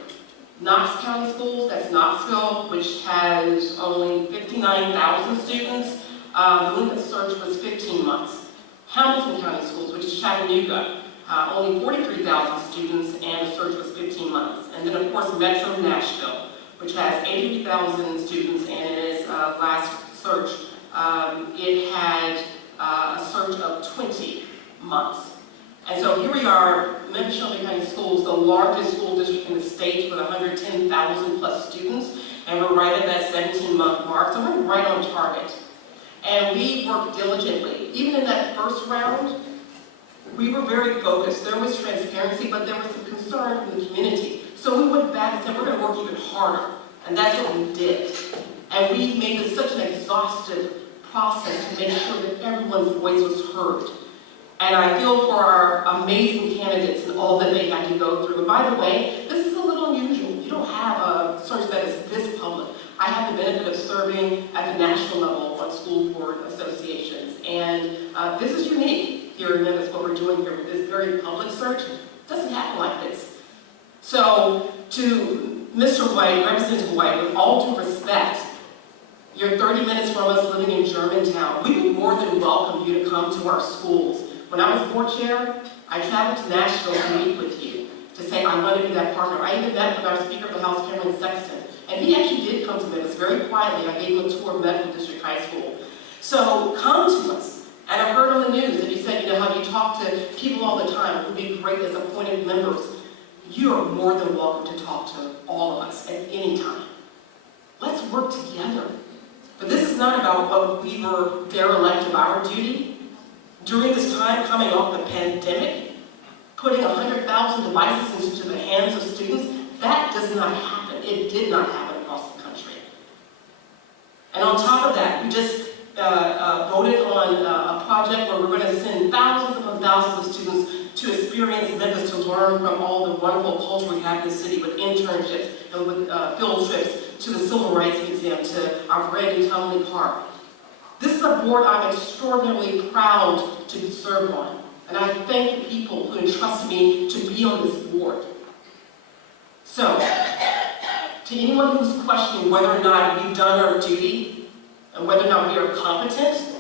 Knox County Schools, that's Knoxville, which has only 59,000 students, the length of search was 15 months. Hamilton County Schools, which is Chattanooga, only 43,000 students, and the search was 15 months. And then, of course, Metro Nashville, which has 83,000 students, and in its last search, it had a search of 20 months. And so here we are, Memphis-Shelby County Schools, the largest school district in the state with 110,000 plus students, and we're right at that 17-month mark, so we're right on target. And we worked diligently. Even in that first round, we were very focused. There was transparency, but there was some concern from the community. So we went back and said, we're going to work even harder. And that's what we did. And we made it such an exhaustive process to make sure that everyone's voice was heard. And I feel for our amazing candidates and all that they had to go through. And by the way, this is a little unusual. You don't have a search that is this public. I have the benefit of serving at the national level on school board associations. And this is unique here in Memphis, what we're doing here with this very public search. It doesn't happen like this. So to Mr. White, Representative White, with all due respect, you're 30 minutes from us living in Germantown. We would more than welcome you to come to our schools. When I was board chair, I traveled to Nashville to meet with you, to say I want to be that partner. I even met with our Speaker of the House, Cameron Sexton, and he actually did come to Memphis very quietly. I gave him a tour of Medical District High School. So come to us. And I heard on the news that you said, you know, how you talk to people all the time who would be great as appointed members. You are more than welcome to talk to all of us at any time. Let's work together. But this is not about what we were derelict of our duty. During this time coming off the pandemic, putting 100,000 devices into the hands of students, that does not happen. It did not happen across the country. And on top of that, we just voted on a project where we're going to send thousands upon thousands of students to experience Memphis, to learn from all the wonderful culture we have in the city with internships and with field trips to the Civil Rights Museum, to our brand new Townley Park. This is a board I'm extraordinarily proud to serve on, and I thank the people who entrusted me to be on this board. So, to anyone who's questioning whether or not we've done our duty and whether or not we are competent,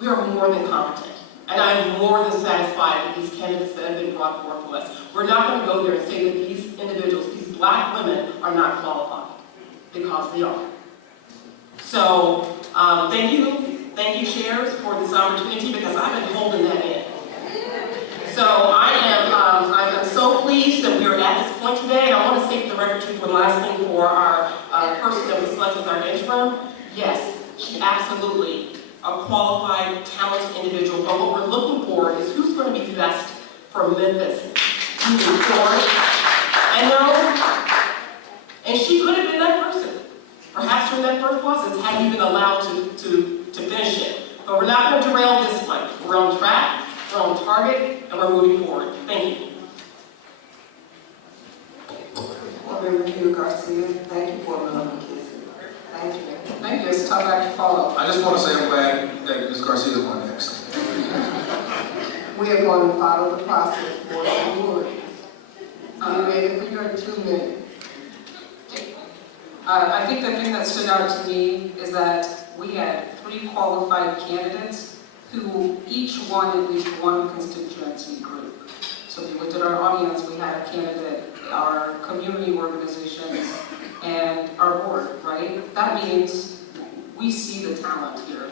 we are more than competent. And I'm more than satisfied with these candidates that have been brought forth to us. We're not going to go there and say that these individuals, these black women, are not qualified, because they are. So, thank you, chairs, for this opportunity, because I've been holding that in. So I'm so pleased that we are at this point today, and I want to say for the record too, one last thing for our person that was selected as our interim. Yes, she absolutely a qualified, talented individual, but what we're looking for is who's going to be best for Memphis moving forward. And she could have been that person. Perhaps her net worth was, had you been allowed to finish it. But we're not going to derail this one. We're on track, we're on target, and we're moving forward. Thank you. Member Garcia, thank you for another kiss. Thank you. Thank you. It's tough act to follow. I just want to say I'm glad that Ms. Garcia is on next. We are going to follow the process for the board. You ready for your 2 minutes? I think the thing that stood out to me is that we had 3 qualified candidates who each won at least one constituency group. So if you looked at our audience, we had a candidate, our community organizations, and our board, right? That means we see the talent here.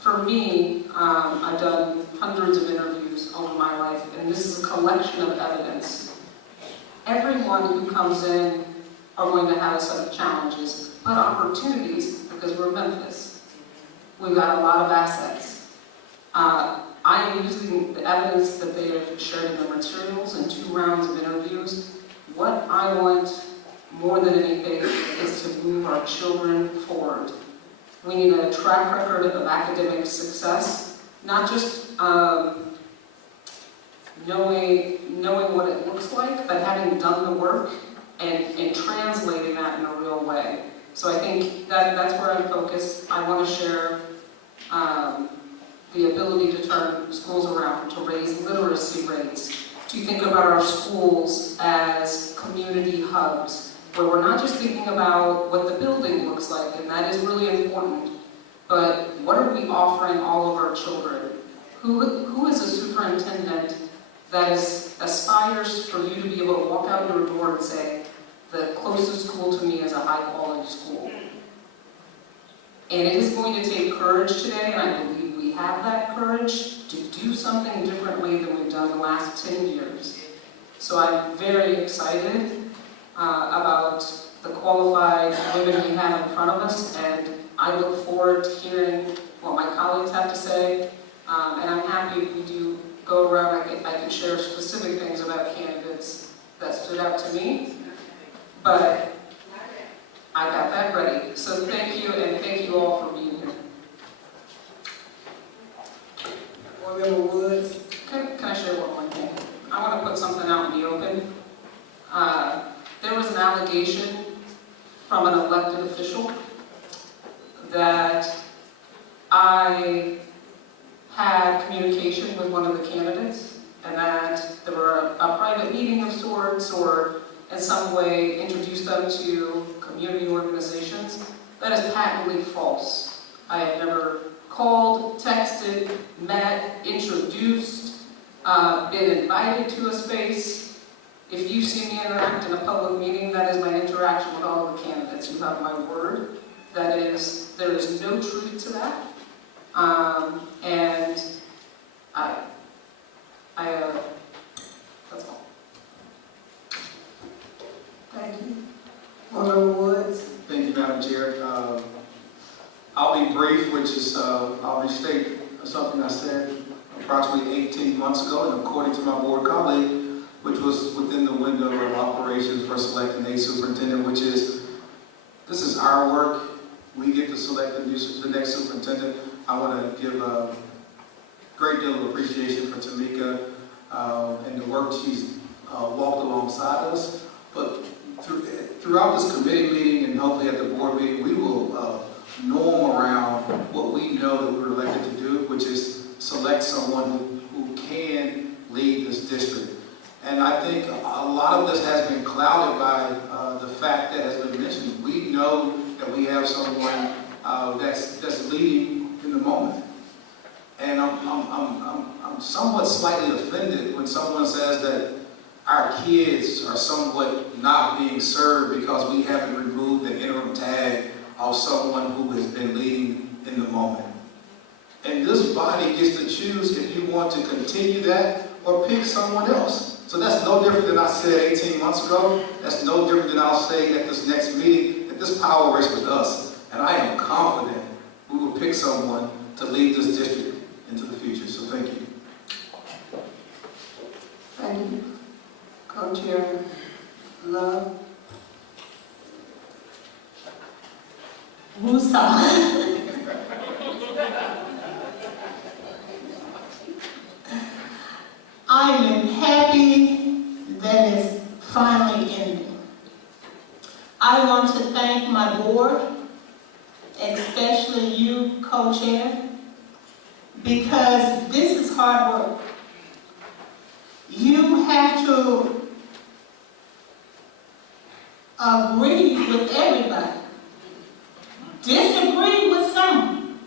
For me, I've done hundreds of interviews over my life, and this is a collection of evidence. Everyone who comes in are going to have a set of challenges, but opportunities, because we're Memphis. We've got a lot of assets. I am using the evidence that they have shared in the materials in 2 rounds of interviews. What I want more than anything is to move our children forward. We need a track record of academic success, not just knowing what it looks like, but having done the work and translating that in a real way. So I think that's where I'm focused. I want to share the ability to turn schools around, to raise literacy rates, to think about our schools as community hubs, where we're not just thinking about what the building looks like, and that is really important, but what are we offering all of our children? Who is a superintendent that aspires for you to be able to walk out your door and say, the closest school to me is a high-quality school? And it is going to take courage today, and I believe we have that courage to do something differently than we've done the last 10 years. So I'm very excited about the qualified women we have in front of us, and I look forward to hearing what my colleagues have to say. And I'm happy if we do go around, I can share specific things about candidates that stood out to me, but I got that ready. So thank you, and thank you all for being here. Board Member Woods. Can I share one more thing? I want to put something out in the open. There was an allegation from an elected official that I had communication with one of the candidates, and that there were a private meeting of sorts, or in some way introduced them to community organizations. That is patently false. I have never called, texted, met, introduced, been invited to a space. If you see me interact in a public meeting, that is my interaction with all of the candidates. You have my word. That is, there is no truth to that. And that's all. Thank you. Board Member Woods. Thank you, Madam Chair. I'll be brief, which is, I'll restate something I said approximately 18 months ago, and according to my board colleague, which was within the window of operations for selecting a superintendent, which is, this is our work. We get to select the next superintendent. I want to give a great deal of appreciation for Tamika and the work she's walked alongside us. But through throughout this committee meeting and hopefully at the board meeting, we will norm around what we know that we're elected to do, which is select someone who can lead this district. And I think a lot of this has been clouded by the fact that has been mentioned. We know that we have someone that's leading in the moment. And I'm somewhat slightly offended when someone says that our kids are somewhat not being served because we haven't removed the interim tag of someone who has been leading in the moment. And this body gets to choose if you want to continue that or pick someone else. So that's no different than I said 18 months ago. That's no different than I'll say at this next meeting, that this power rests with us. And I am confident we will pick someone to lead this district into the future. So thank you. Thank you. Co-chair Love. Woosah. I am happy that it's finally ending. I want to thank my board, especially you, co-chair, because this is hard work. You have to agree with everybody, disagree with some,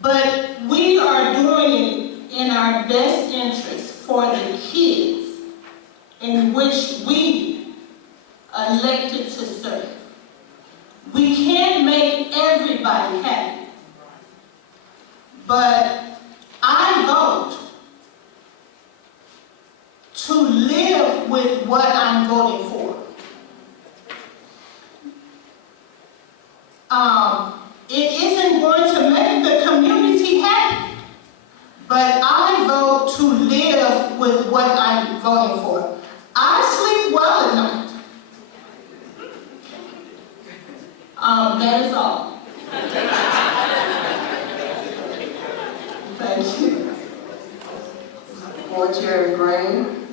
but we are doing it in our best interest for the kids in which we elected to serve. We can't make everybody happy, but I vote to live with what I'm voting for. It isn't going to make the community happy, but I vote to live with what I'm voting for. I sleep well at night. That is all. Thank you. Board Chair Green.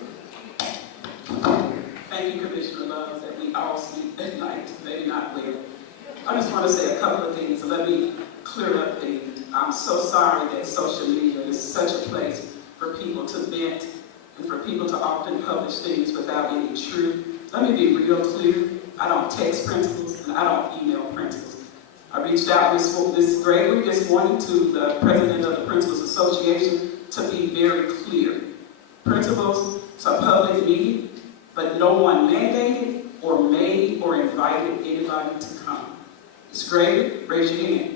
Thank you, Commissioner Love, that we all sleep at night, maybe not well. I just want to say a couple of things. Let me clear up things. I'm so sorry that social media is such a place for people to vent and for people to often publish things without any truth. Let me be real clear. I don't text principals and I don't email principals. I reached out this morning to the president of the Principals Association to be very clear. Principals, it's a public meeting, but no one mandated or made or invited anybody to come. It's great. Raise your hand.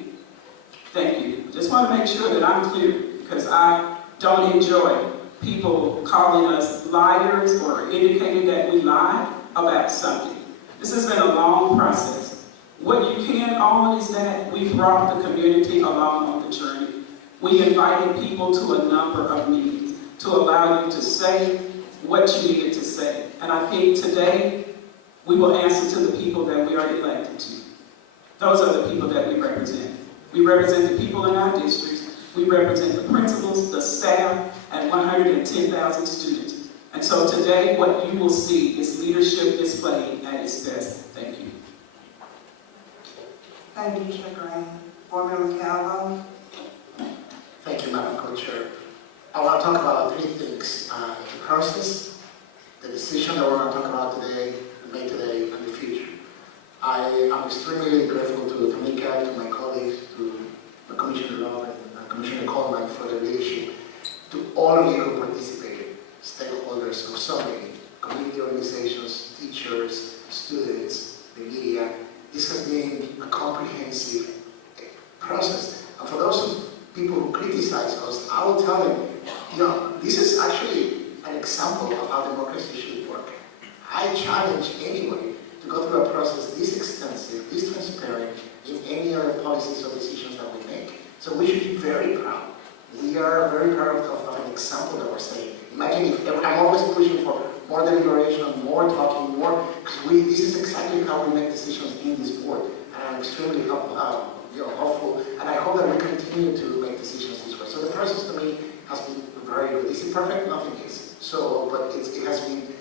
Thank you. Just want to make sure that I'm clear because I don't enjoy people calling us liars or indicating that we lied about something. This has been a long process. What you can own is that we brought the community along on the journey. We invited people to a number of meetings to allow you to say what you needed to say. And I think today we will answer to the people that we are elected to. Those are the people that we represent. We represent the people in our districts. We represent the principals, the staff, and 110,000 students. And so today, what you will see is leadership displayed at its best. Thank you. Thank you, Chair Green. Board Member Calvo. Thank you, Madam Co-Chair. I want to talk about three things. The process, the decision that we're going to talk about today, made today, and the future. I am extremely grateful to Tamika, to my colleagues, to Commissioner Love and Commissioner Coleman for their leadership, to all of you who participated, stakeholders of so many, community organizations, teachers, students, the media. This has been a comprehensive process. And for those people who criticize us, I will tell them, this is actually an example of how democracy should work. I challenge anybody to go through a process this extensive, this transparent in any other policies or decisions that we make. So we should be very proud. We are very proud of an example that we're setting. Imagine if I'm always pushing for more deliberation, more talking, more, because this is exactly how we make decisions in this board. And I'm extremely hopeful, and I hope that we continue to make decisions this way. So the process to me has been very good. Is it perfect? Nothing is. So, but it has been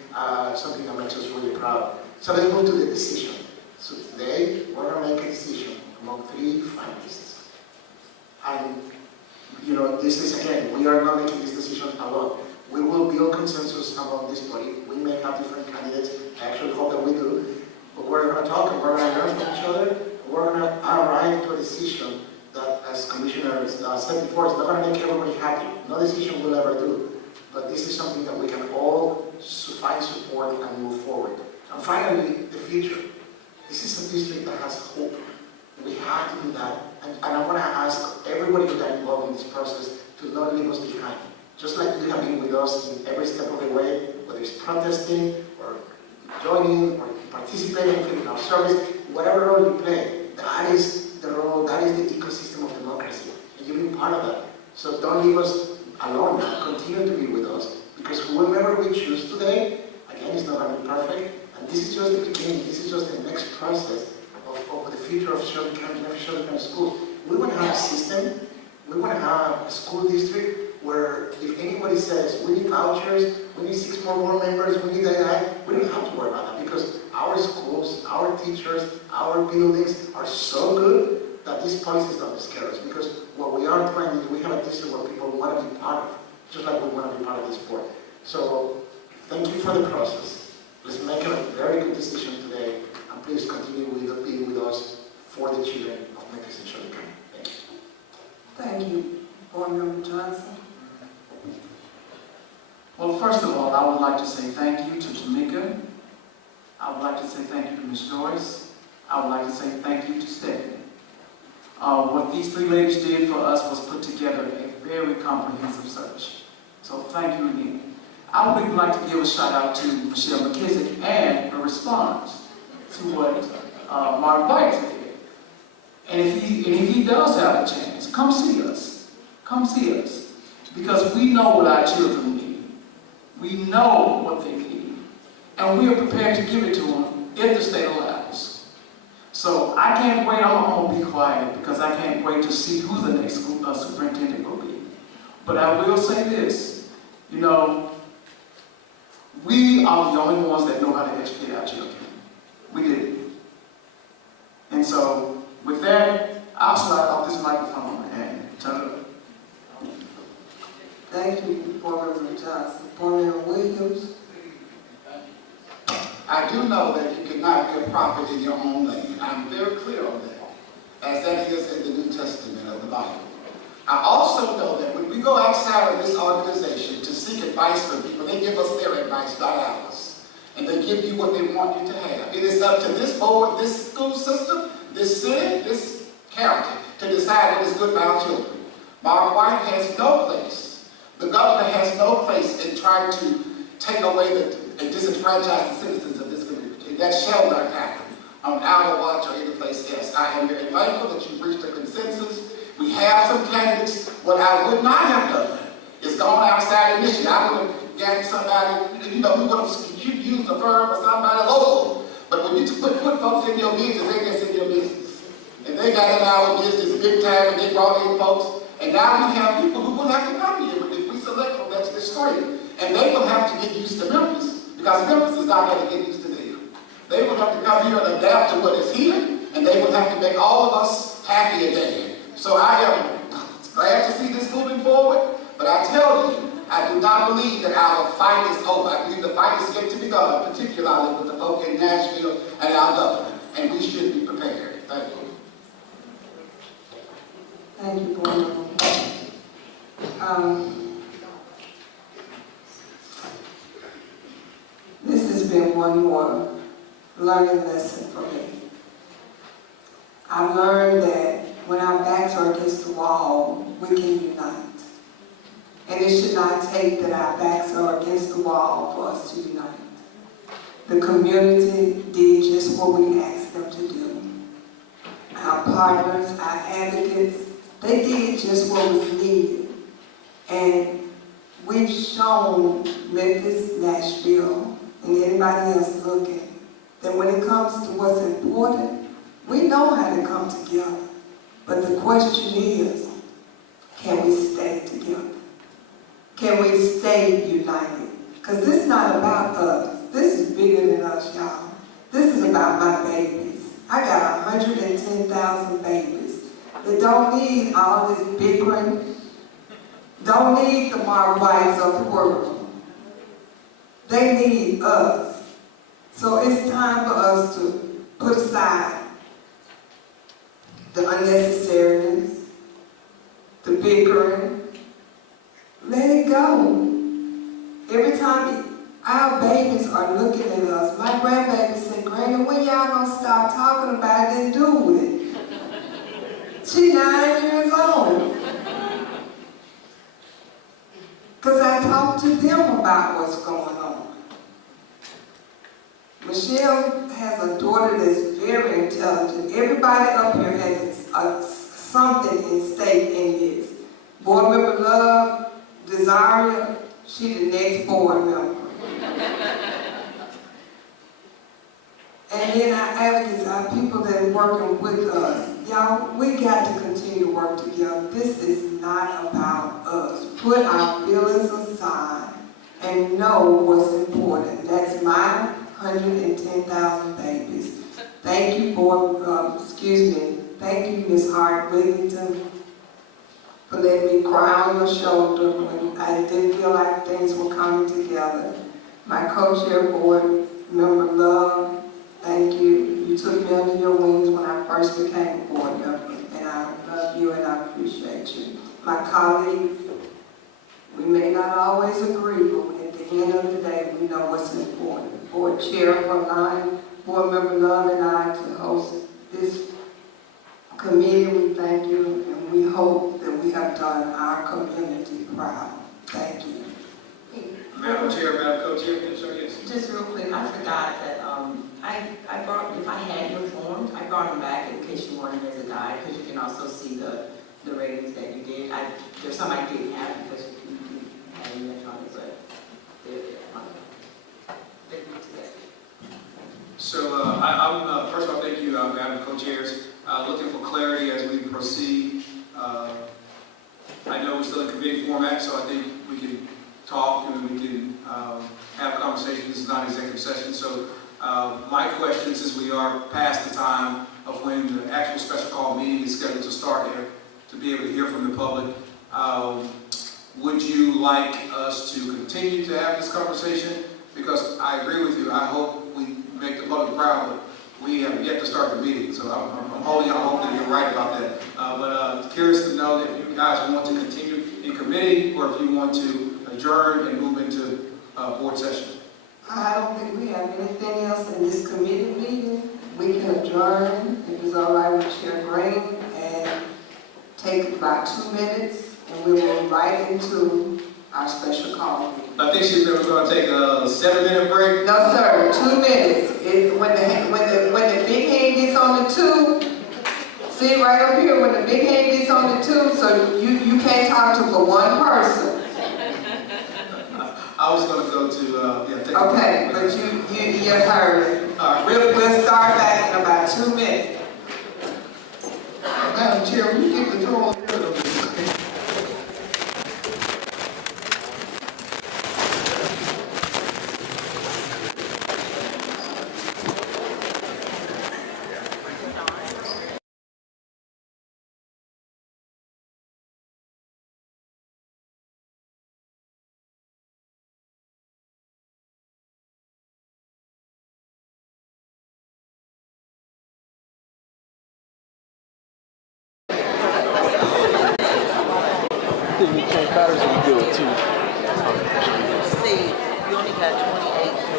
something that makes us really proud. So let's move to the decision. So today, we're going to make a decision among 3 finalists. And, you know, this is, again, we are not making this decision alone. We will build consensus among this body. We may have different candidates. I actually hope that we do. But we're going to talk and we're going to learn from each other. We're going to arrive to a decision that, as Commissioner said before, is not going to make everybody happy. No decision will ever do. But this is something that we can all find support and move forward. And finally, the future. This is a district that has hope. We have to do that. And I want to ask everybody who got involved in this process to not leave us behind. Just like you have been with us in every step of the way, whether it's protesting or joining or participating in our service, whatever role you play, that is the role, that is the ecosystem of democracy. And you've been part of that. So don't leave us alone now. Continue to be with us. Because whoever we choose today, again, is not going to be perfect. And this is just the beginning. This is just the next process of the future of Shelby County, Memphis-Shelby County Schools. We want to have a system. We want to have a school district where if anybody says, we need vouchers, we need 6 more board members, we need that, we don't have to worry about that because our schools, our teachers, our buildings are so good that these policies don't scare us because what we are trying is we have a district where people want to be part of, just like we want to be part of this board. So thank you for the process. Let's make a very good decision today and please continue with being with us for the children of Memphis-Shelby County. Thank you. Thank you, Board Member Johnson. Well, first of all, I would like to say thank you to Tamika. I would like to say thank you to Ms. Joyce. I would like to say thank you to Stephanie. What these 3 ladies did for us was put together a very comprehensive search. So thank you again. I would even like to give a shout out to Michelle McKissick and her response to what Mark White did. And if he does have a chance, come see us. Come see us. Because we know what our children need. We know what they need. And we are prepared to give it to them if the state allows. So I can't wait. I'm going to be quiet because I can't wait to see who the next superintendent will be. But I will say this. You know, we are the only ones that know how to educate our children. We do. And so, with that, I'll slide off this microphone and turn it over. Thank you, Board Member Johnson. Board Member Williams. I do know that you cannot be a prophet in your own land. I'm very clear on that, as that is in the New Testament of the Bible. I also know that when we go outside of this organization to seek advice from people, they give us their advice, not ours. And they give you what they want you to have. It is up to this board, this school system, this city, this county, to decide what is good for our children. Mark White has no place. The governor has no place in trying to take away and disenfranchise the citizens of this community. That shall not happen on our watch or any place else. I am very thankful that you've reached a consensus. We have some candidates. What I would not have done is gone outside initially. I would have gotten somebody, you know, we would have used a firm or somebody local. But when you put folks in your business, they just in your business. And they got in our business big time and they brought in folks. And now we have people who will have to come here if we select them. That's the street. And they will have to get used to Memphis because Memphis is not going to get used to them. They will have to come here and adapt to what is here. And they will have to make all of us happy again. So I am glad to see this moving forward, but I tell you, I do not believe that our fight is over. I believe the fight is yet to be done, particularly with the folk in Nashville and our governor, and we should be prepared. Thank you. Thank you, Board Member. This has been one more learning lesson for me. I've learned that when our backs are against the wall, we can unite. And it should not take that our backs are against the wall for us to unite. The community did just what we asked them to do. Our partners, our advocates, they did just what was needed. And we've shown Memphis, Nashville, and anybody else looking, that when it comes to what's important, we know how to come together. But the question is, can we stay together? Can we stay united? Because this is not about us. This is bigger than us, y'all. This is about my babies. I got 110,000 babies that don't need all this bickering, don't need the Mark Whites of the world. They need us. So it's time for us to put aside the unnecessariness, the bickering. Let it go. Every time our babies are looking at us, my grandbaby said, Granny, when y'all gonna stop talking about it and do it? She's 9 years old. Because I talked to them about what's going on. Michelle has a daughter that's very intelligent. Everybody up here has something in stake in this. Board member Love, Desire, she the next board member. And then our advocates, our people that are working with us. Y'all, we got to continue to work together. This is not about us. Put our feelings aside and know what's important. That's my 110,000 babies. Thank you, thank you, Ms. Hart Wigington, for letting me cry on your shoulder when I didn't feel like things were coming together. My co-chair board member Love, thank you. You took me under your wings when I first became a board member, and I love you and I appreciate you. My colleagues, we may not always agree, but at the end of the day, we know what's important. Board chair for line, board member Love and I to host this committee, we thank you, and we hope that we have done our community proud. Thank you. Madam Chair, Madam Co-Chair, yes. Just real quick, I forgot that I brought, if I had your forms, I brought them back in case you wanted as a guide, because you can also see the ratings that you did. There's some I didn't have because you had electronic, but they're good together. So I'm first of all, thank you, Madam Co-Chairs. Looking for clarity as we proceed. I know we're still in committee format, so I think we can talk and we can have conversations. This is not an executive session. So my question, since we are past the time of when the actual special call meeting is scheduled to start here, to be able to hear from the public, would you like us to continue to have this conversation? Because I agree with you. I hope we make the public proud, but we have yet to start the meeting. So I'm holding on hope that you're right about that. But curious to know if you guys want to continue in committee or if you want to adjourn and move into board session. I don't think we have anything else in this committee meeting. We can adjourn, if it's all right with Chair Green, and take about 2 minutes, and we will move right into our special call meeting. I think she was going to take a 7-minute break. No, sir, 2 minutes. When the big hand gets on the 2, see right up here, when the big hand gets on the 2, so you can't talk to for one person. I was going to go to, take a Okay, break. but you heard it. All right. We'll start back in about 2 minutes. Madam Chair, will you get control? Patterson do it too. See, you only got 28.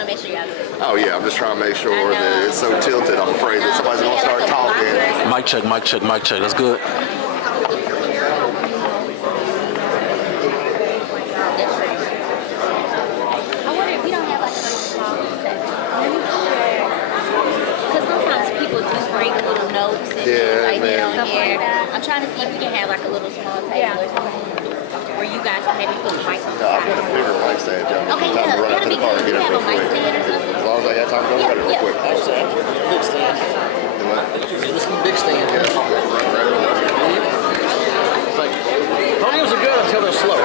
want to make sure y'all do it. Oh yeah, I'm just trying to make sure that it's so tilted. I'm afraid that somebody's gonna start talking. Mic check, mic check, mic check. That's good. I wonder if we don't have like a small section. Because sometimes people do bring little notes and things like that on here. I'm trying to see if we can have like a little small table or something where you guys can maybe put the mic on the I've side. got a bigger mic stand, John. Okay, Time to run out to the car and get it have real a mic quick. stand or something. As long as I got time to go get it real quick. Big stand. Do what? Big stand. Yeah. It's like, podiums are good until they're slow.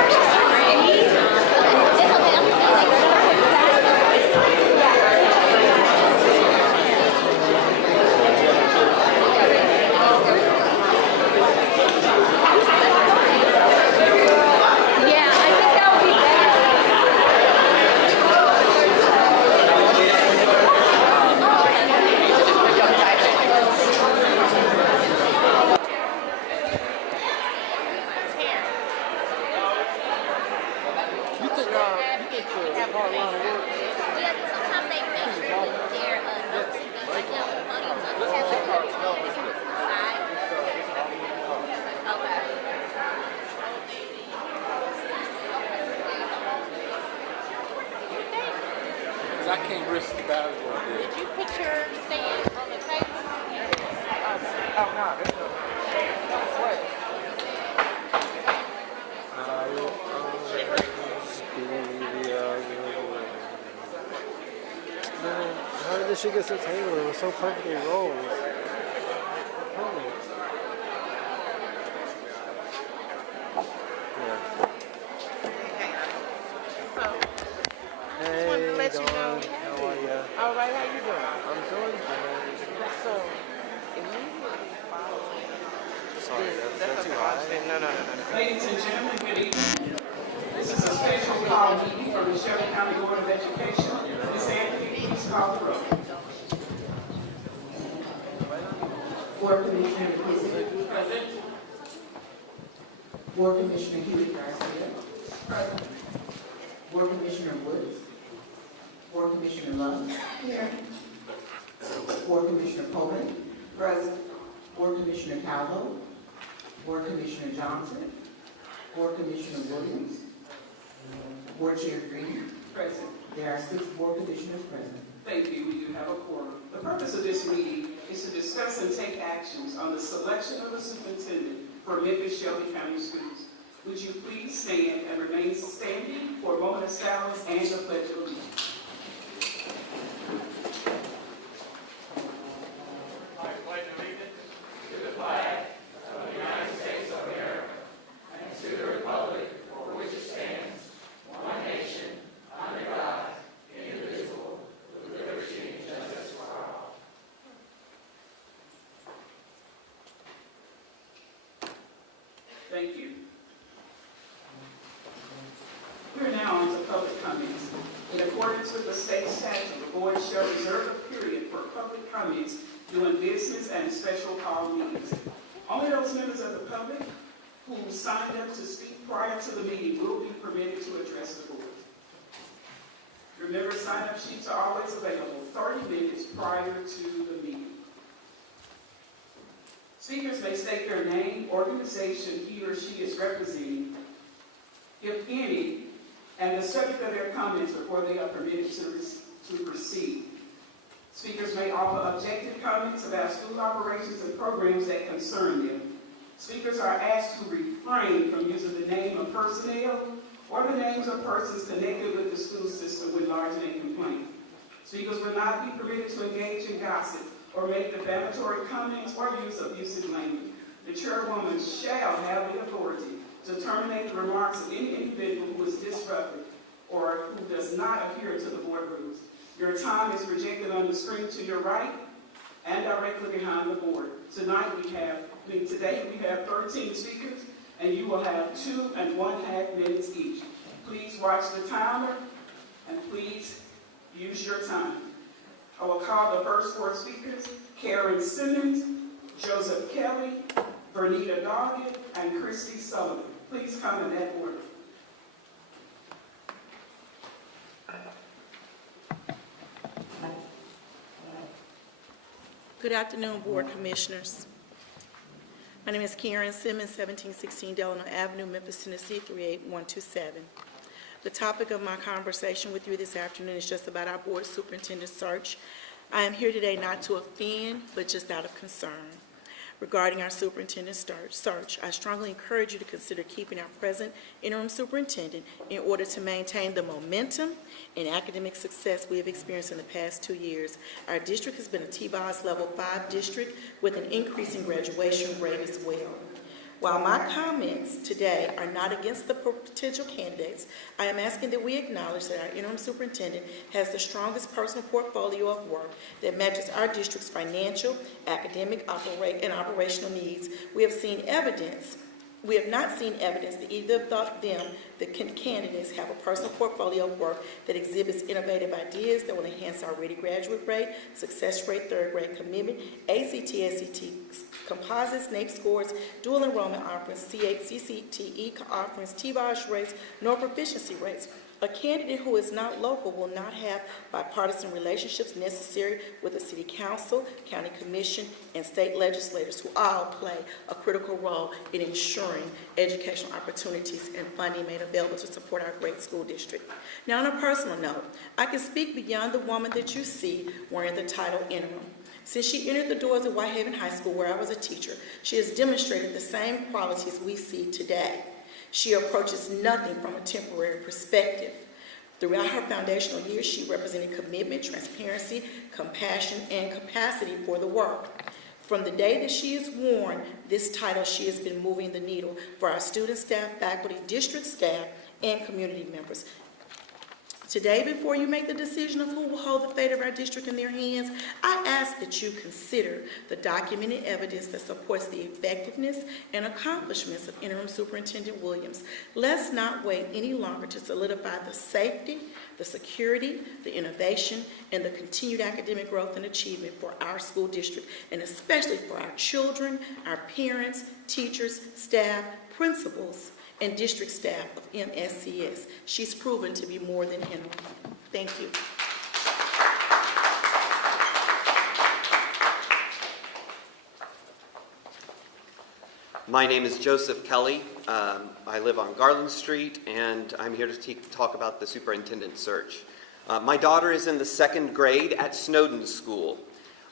I can't risk the battle. Did you put your stand on the table? Oh, no, there's no way. How did she get to the table? It was so perfectly rolled. Ladies and gentlemen, good evening. This is a special call meeting from the Shelby County Board of Education. Ms. Anthony, please call the roll. Board Commissioner McKissick. Present. Board Commissioner Hewitt Garcia. Present. Board Commissioner Woods. Board Commissioner Love. Here. Board Commissioner Coleman. Present. Board Commissioner Calvo. Board Commissioner Johnson. Board Commissioner Williams. Board Chair Green. Present. There are 6 board commissioners present. Thank you. We do have a quorum. The purpose of this meeting is to discuss and take actions on the selection of a superintendent for Memphis-Shelby County Schools. Would you please stand and remain standing for a moment of silence and the pledge of allegiance? Thank you. We're now on to public comments. In accordance with the state statute, the board shall reserve a period for public comments during business and special call meetings. Only those members of the public who signed up to speak prior to the meeting will be permitted to address the board. Remember, sign-up sheets are always available 30 minutes prior to the meeting. Speakers may state their name, organization he or she is representing, if any, and the subject of their comments before they are permitted to proceed. Speakers may offer objective comments about school operations and programs that concern them. Speakers are asked to refrain from using the name of personnel or the names of persons connected with the school system when lodging a complaint. Speakers will not be permitted to engage in gossip or make defamatory comments or use abusive language. The chairwoman shall have the authority to terminate the remarks of any individual who is disruptive or who does not adhere to the board rules. Your time is projected on the screen to your right and directly behind the board. Today we have 13 speakers, and you will have 2 1/2 minutes each. Please watch the timer, and please use your time. I will call the first 4 speakers: Karen Simmons, Joseph Kelly, Bernita Doggett, and Christy Sullivan. Please come in that order. Good afternoon, Board Commissioners. My name is Karen Simmons, 1716 Delano Avenue, Memphis, Tennessee, 38127. The topic of my conversation with you this afternoon is just about our Board Superintendent search. I am here today not to offend, but just out of concern. Regarding our superintendent search, I strongly encourage you to consider keeping our present interim superintendent in order to maintain the momentum and academic success we have experienced in the past 2 years. Our district has been a TBOS Level 5 district with an increasing graduation rate as well. While my comments today are not against the potential candidates, I am asking that we acknowledge that our interim superintendent has the strongest personal portfolio of work that matches our district's financial, academic, and operational needs. We have not seen evidence that either of them, the candidates, have a personal portfolio of work that exhibits innovative ideas that will enhance our ready graduate rate, success rate, third grade commitment, ACT, SAT composites, NAEP scores, dual enrollment offerings, CCTE offerings, TBOS rates, nor proficiency rates. A candidate who is not local will not have bipartisan relationships necessary with the City Council, County Commission, and state legislators who all play a critical role in ensuring educational opportunities and funding made available to support our great school district. Now, on a personal note, I can speak beyond the woman that you see wearing the title interim. Since she entered the doors of Whitehaven High School, where I was a teacher, she has demonstrated the same qualities we see today. She approaches nothing from a temporary perspective. Throughout her foundational years, she represented commitment, transparency, compassion, and capacity for the work. From the day that she is worn this title, she has been moving the needle for our student, staff, faculty, district staff, and community members. Today, before you make the decision of who will hold the fate of our district in their hands, I ask that you consider the documented evidence that supports the effectiveness and accomplishments of Interim Superintendent Williams. Let's not wait any longer to solidify the safety, the security, the innovation, and the continued academic growth and achievement for our school district, and especially for our children, our parents, teachers, staff, principals, and district staff of MSCS. She's proven to be more than interim. Thank you. My name is Joseph Kelly. I live on Garland Street, and I'm here to talk about the superintendent search. My daughter is in the 2nd grade at Snowden School.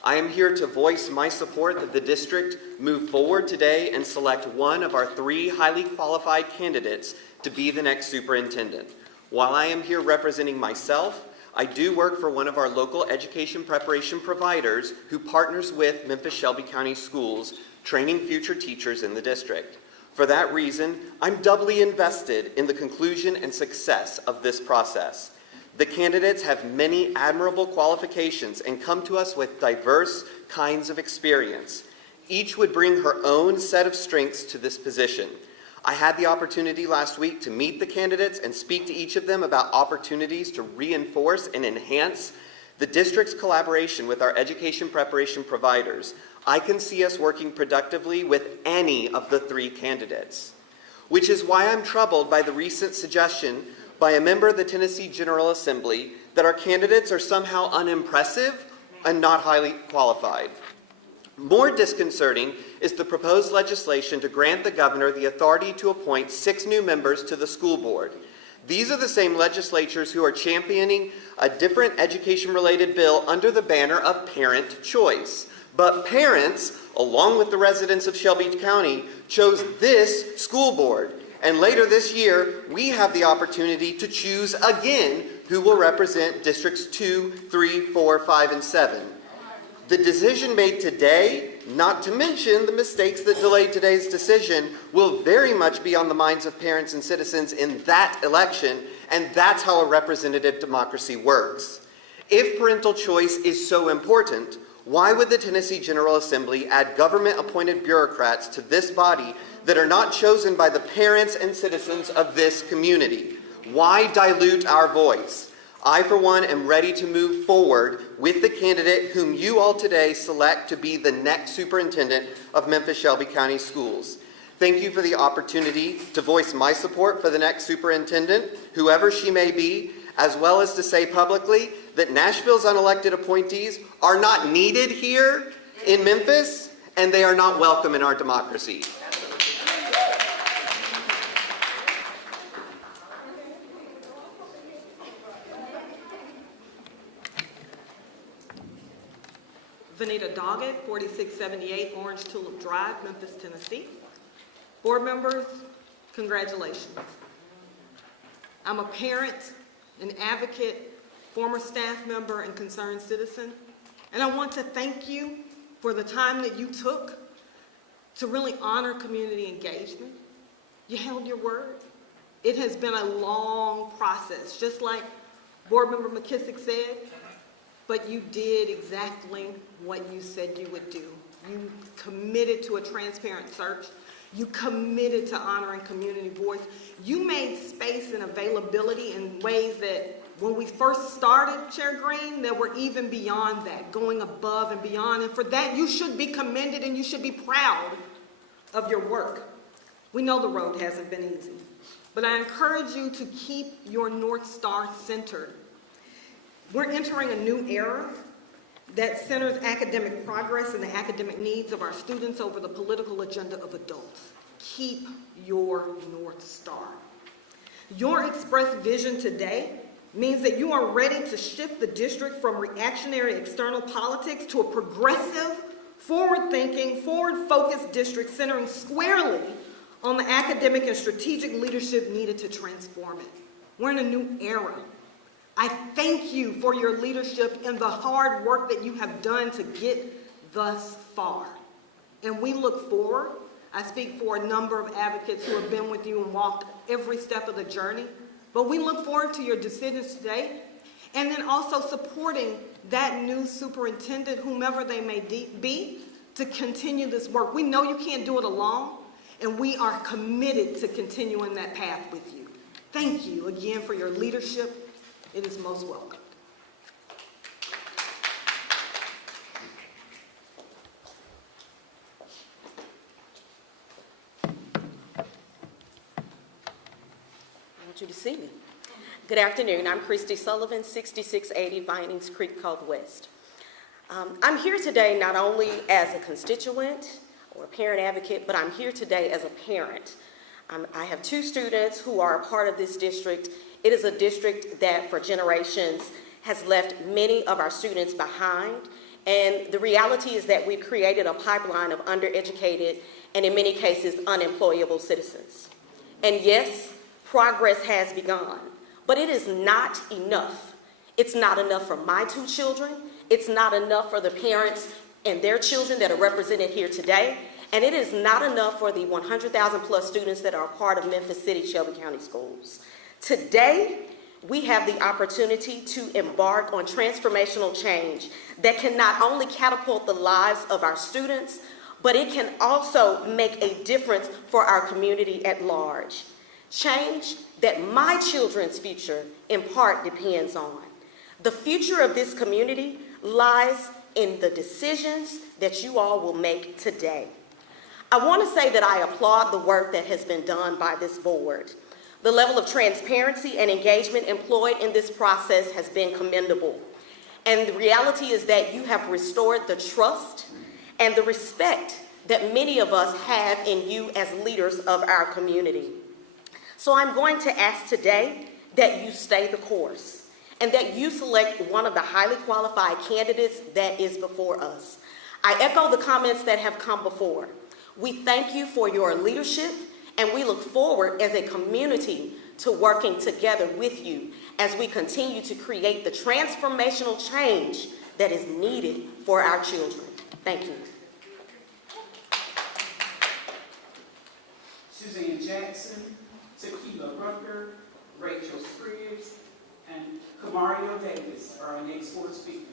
I am here to voice my support that the district move forward today and select one of our 3 highly qualified candidates to be the next superintendent. While I am here representing myself, I do work for one of our local education preparation providers who partners with Memphis-Shelby County Schools, training future teachers in the district. For that reason, I'm doubly invested in the conclusion and success of this process. The candidates have many admirable qualifications and come to us with diverse kinds of experience. Each would bring her own set of strengths to this position. I had the opportunity last week to meet the candidates and speak to each of them about opportunities to reinforce and enhance the district's collaboration with our education preparation providers. I can see us working productively with any of the 3 candidates, which is why I'm troubled by the recent suggestion by a member of the Tennessee General Assembly that our candidates are somehow unimpressive and not highly qualified. More disconcerting is the proposed legislation to grant the governor the authority to appoint 6 new members to the school board. These are the same legislatures who are championing a different education-related bill under the banner of parent choice. But parents, along with the residents of Shelby County, chose this school board. And later this year, we have the opportunity to choose again who will represent districts 2, 3, 4, 5, and 7. The decision made today, not to mention the mistakes that delayed today's decision, will very much be on the minds of parents and citizens in that election, and that's how a representative democracy works. If parental choice is so important, why would the Tennessee General Assembly add government-appointed bureaucrats to this body that are not chosen by the parents and citizens of this community? Why dilute our voice? I, for one, am ready to move forward with the candidate whom you all today select to be the next superintendent of Memphis-Shelby County Schools. Thank you for the opportunity to voice my support for the next superintendent, whoever she may be, as well as to say publicly that Nashville's unelected appointees are not needed here in Memphis, and they are not welcome in our democracy. Vanita Doggett, 4678 Orange Tulip Drive, Memphis, Tennessee. Board members, congratulations. I'm a parent, an advocate, former staff member, and concerned citizen, and I want to thank you for the time that you took to really honor community engagement. You held your word. It has been a long process, just like Board Member McKissick said, but you did exactly what you said you would do. You committed to a transparent search. You committed to honoring community voice. You made space and availability in ways that when we first started, Chair Green, that were even beyond that, going above and beyond. And for that, you should be commended and you should be proud of your work. We know the road hasn't been easy, but I encourage you to keep your North Star centered. We're entering a new era that centers academic progress and the academic needs of our students over the political agenda of adults. Keep your North Star. Your expressed vision today means that you are ready to shift the district from reactionary external politics to a progressive, forward-thinking, forward-focused district centering squarely on the academic and strategic leadership needed to transform it. We're in a new era. I thank you for your leadership and the hard work that you have done to get thus far. And we look forward. I speak for a number of advocates who have been with you and walked every step of the journey. But we look forward to your decisions today, and then also supporting that new superintendent, whomever they may be, to continue this work. We know you can't do it alone, and we are committed to continuing that path with you. Thank you again for your leadership. It is most welcome. I want you to see me. Good afternoon. I'm Christy Sullivan, 6680 Vinings Creek Cove West. I'm here today not only as a constituent or a parent advocate, but I'm here today as a parent. I have two students who are a part of this district. It is a district that for generations has left many of our students behind. And the reality is that we've created a pipeline of undereducated and in many cases unemployable citizens. And yes, progress has begun, but it is not enough. It's not enough for my two children. It's not enough for the parents and their children that are represented here today. And it is not enough for the 100,000 plus students that are a part of Memphis-Shelby County Schools. Today, we have the opportunity to embark on transformational change that can not only catapult the lives of our students, but it can also make a difference for our community at large. Change that my children's future in part depends on. The future of this community lies in the decisions that you all will make today. I want to say that I applaud the work that has been done by this board. The level of transparency and engagement employed in this process has been commendable. And the reality is that you have restored the trust and the respect that many of us have in you as leaders of our community. So I'm going to ask today that you stay the course and that you select one of the highly qualified candidates that is before us. I echo the comments that have come before. We thank you for your leadership, and we look forward as a community to working together with you as we continue to create the transformational change that is needed for our children. Thank you. Suzanne Jackson, Tequila Rucker, Rachel Spriggs, and Kamario Davis are our next four speakers.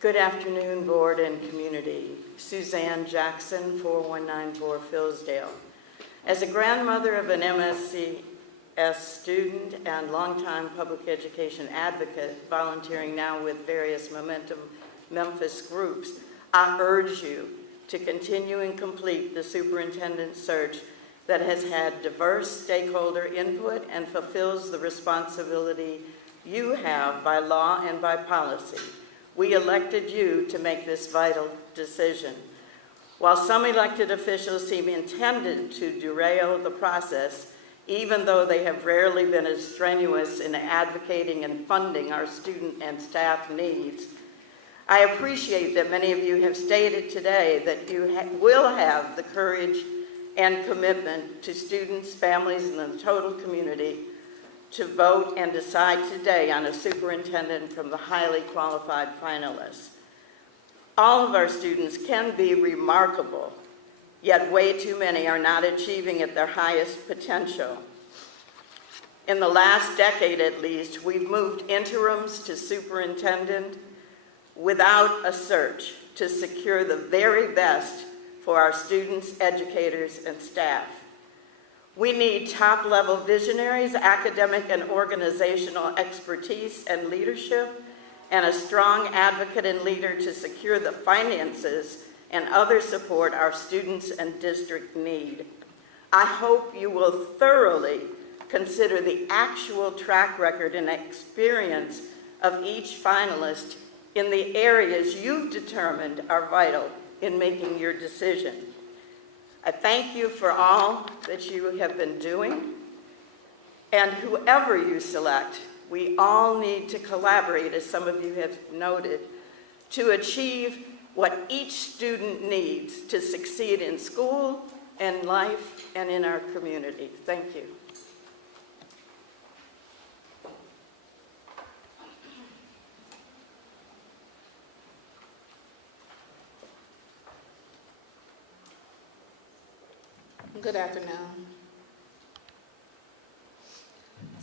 Good afternoon, board and community. Suzanne Jackson, 4194 Fillsdale. As a grandmother of an MSCS student and longtime public education advocate, volunteering now with various Momentum Memphis groups, I urge you to continue and complete the superintendent search that has had diverse stakeholder input and fulfills the responsibility you have by law and by policy. We elected you to make this vital decision. While some elected officials seem intended to derail the process, even though they have rarely been as strenuous in advocating and funding our student and staff needs, I appreciate that many of you have stated today that you will have the courage and commitment to students, families, and the total community to vote and decide today on a superintendent from the highly qualified finalists. All of our students can be remarkable, yet way too many are not achieving at their highest potential. In the last decade at least, we've moved interims to superintendent without a search to secure the very best for our students, educators, and staff. We need top-level visionaries, academic and organizational expertise and leadership, and a strong advocate and leader to secure the finances and other support our students and district need. I hope you will thoroughly consider the actual track record and experience of each finalist in the areas you've determined are vital in making your decision. I thank you for all that you have been doing, and whoever you select, we all need to collaborate, as some of you have noted, to achieve what each student needs to succeed in school and life and in our community. Thank you. Good afternoon.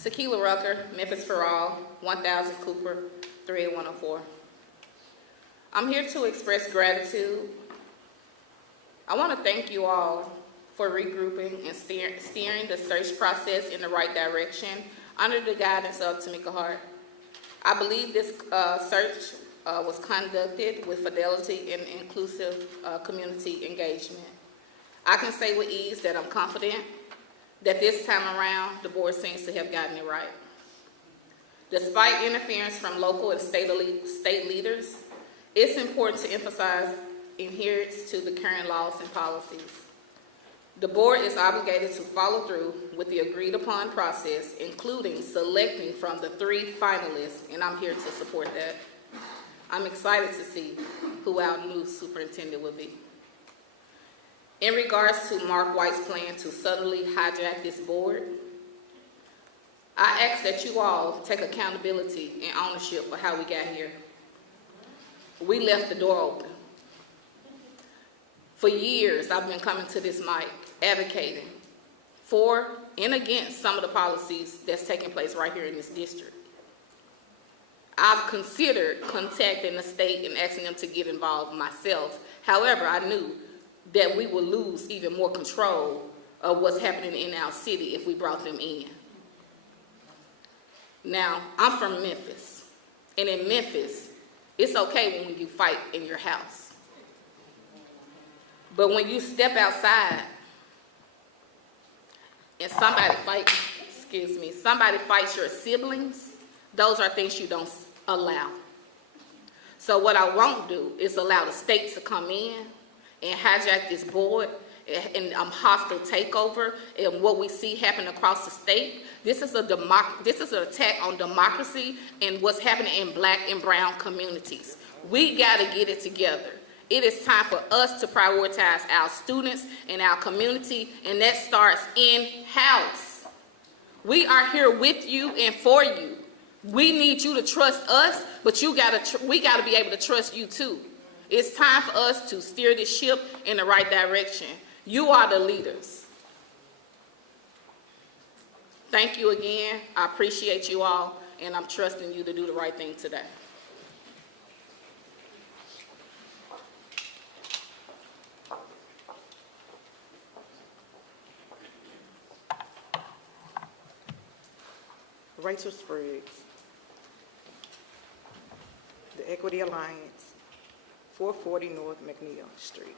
Tequila Rucker, Memphis for All, 1000 Cooper, 38104. I'm here to express gratitude. I want to thank you all for regrouping and steering the search process in the right direction under the guidance of Tamika Hart. I believe this search was conducted with fidelity and inclusive community engagement. I can say with ease that I'm confident that this time around, the board seems to have gotten it right. Despite interference from local and state leaders, it's important to emphasize adherence to the current laws and policies. The board is obligated to follow through with the agreed upon process, including selecting from the 3 finalists, and I'm here to support that. I'm excited to see who our new superintendent will be. In regards to Mark White's plan to subtly hijack this board, I ask that you all take accountability and ownership for how we got here. We left the door open. For years, I've been coming to this mic advocating for and against some of the policies that's taking place right here in this district. I've considered contacting the state and asking them to get involved myself. However, I knew that we would lose even more control of what's happening in our city if we brought them in. Now, I'm from Memphis, and in Memphis, it's okay when you fight in your house. But when you step outside and somebody fights your siblings, those are things you don't allow. So what I won't do is allow the state to come in and hijack this board and hostile takeover and what we see happen across the state. This is an attack on democracy and what's happening in Black and brown communities. We got to get it together. It is time for us to prioritize our students and our community, and that starts in-house. We are here with you and for you. We need you to trust us, but we got to be able to trust you too. It's time for us to steer the ship in the right direction. You are the leaders. Thank you again. I appreciate you all, and I'm trusting you to do the right thing today. Rachel Spriggs, the Equity Alliance, 440 North McNeil Street.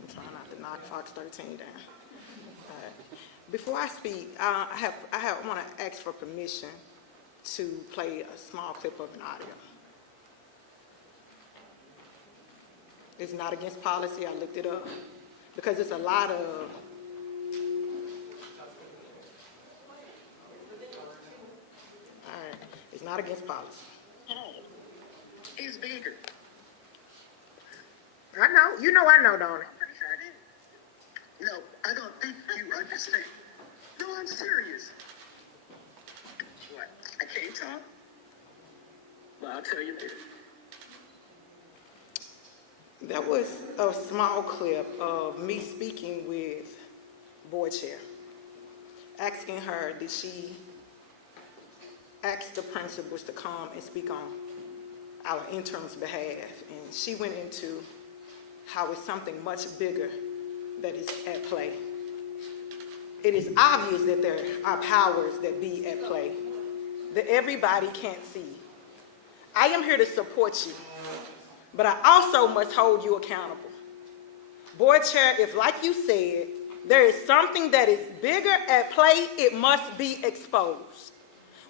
I'm trying not to knock Fox 13 down. All right. Before I speak, I want to ask for permission to play a small clip of an audio. It's not against policy, I looked it up, because it's a lot of, all right, it's not against policy. It's bigger. I know, I know, don't I? No, I don't think you understand. No, I'm serious. What? I can't talk? Well, I'll tell you later. That was a small clip of me speaking with board chair, asking her, did she ask the principals to come and speak on our interim's behalf? And she went into how it's something much bigger that is at play. It is obvious that there are powers that be at play that everybody can't see. I am here to support you, but I also must hold you accountable. Board chair, if like you said, there is something that is bigger at play, it must be exposed.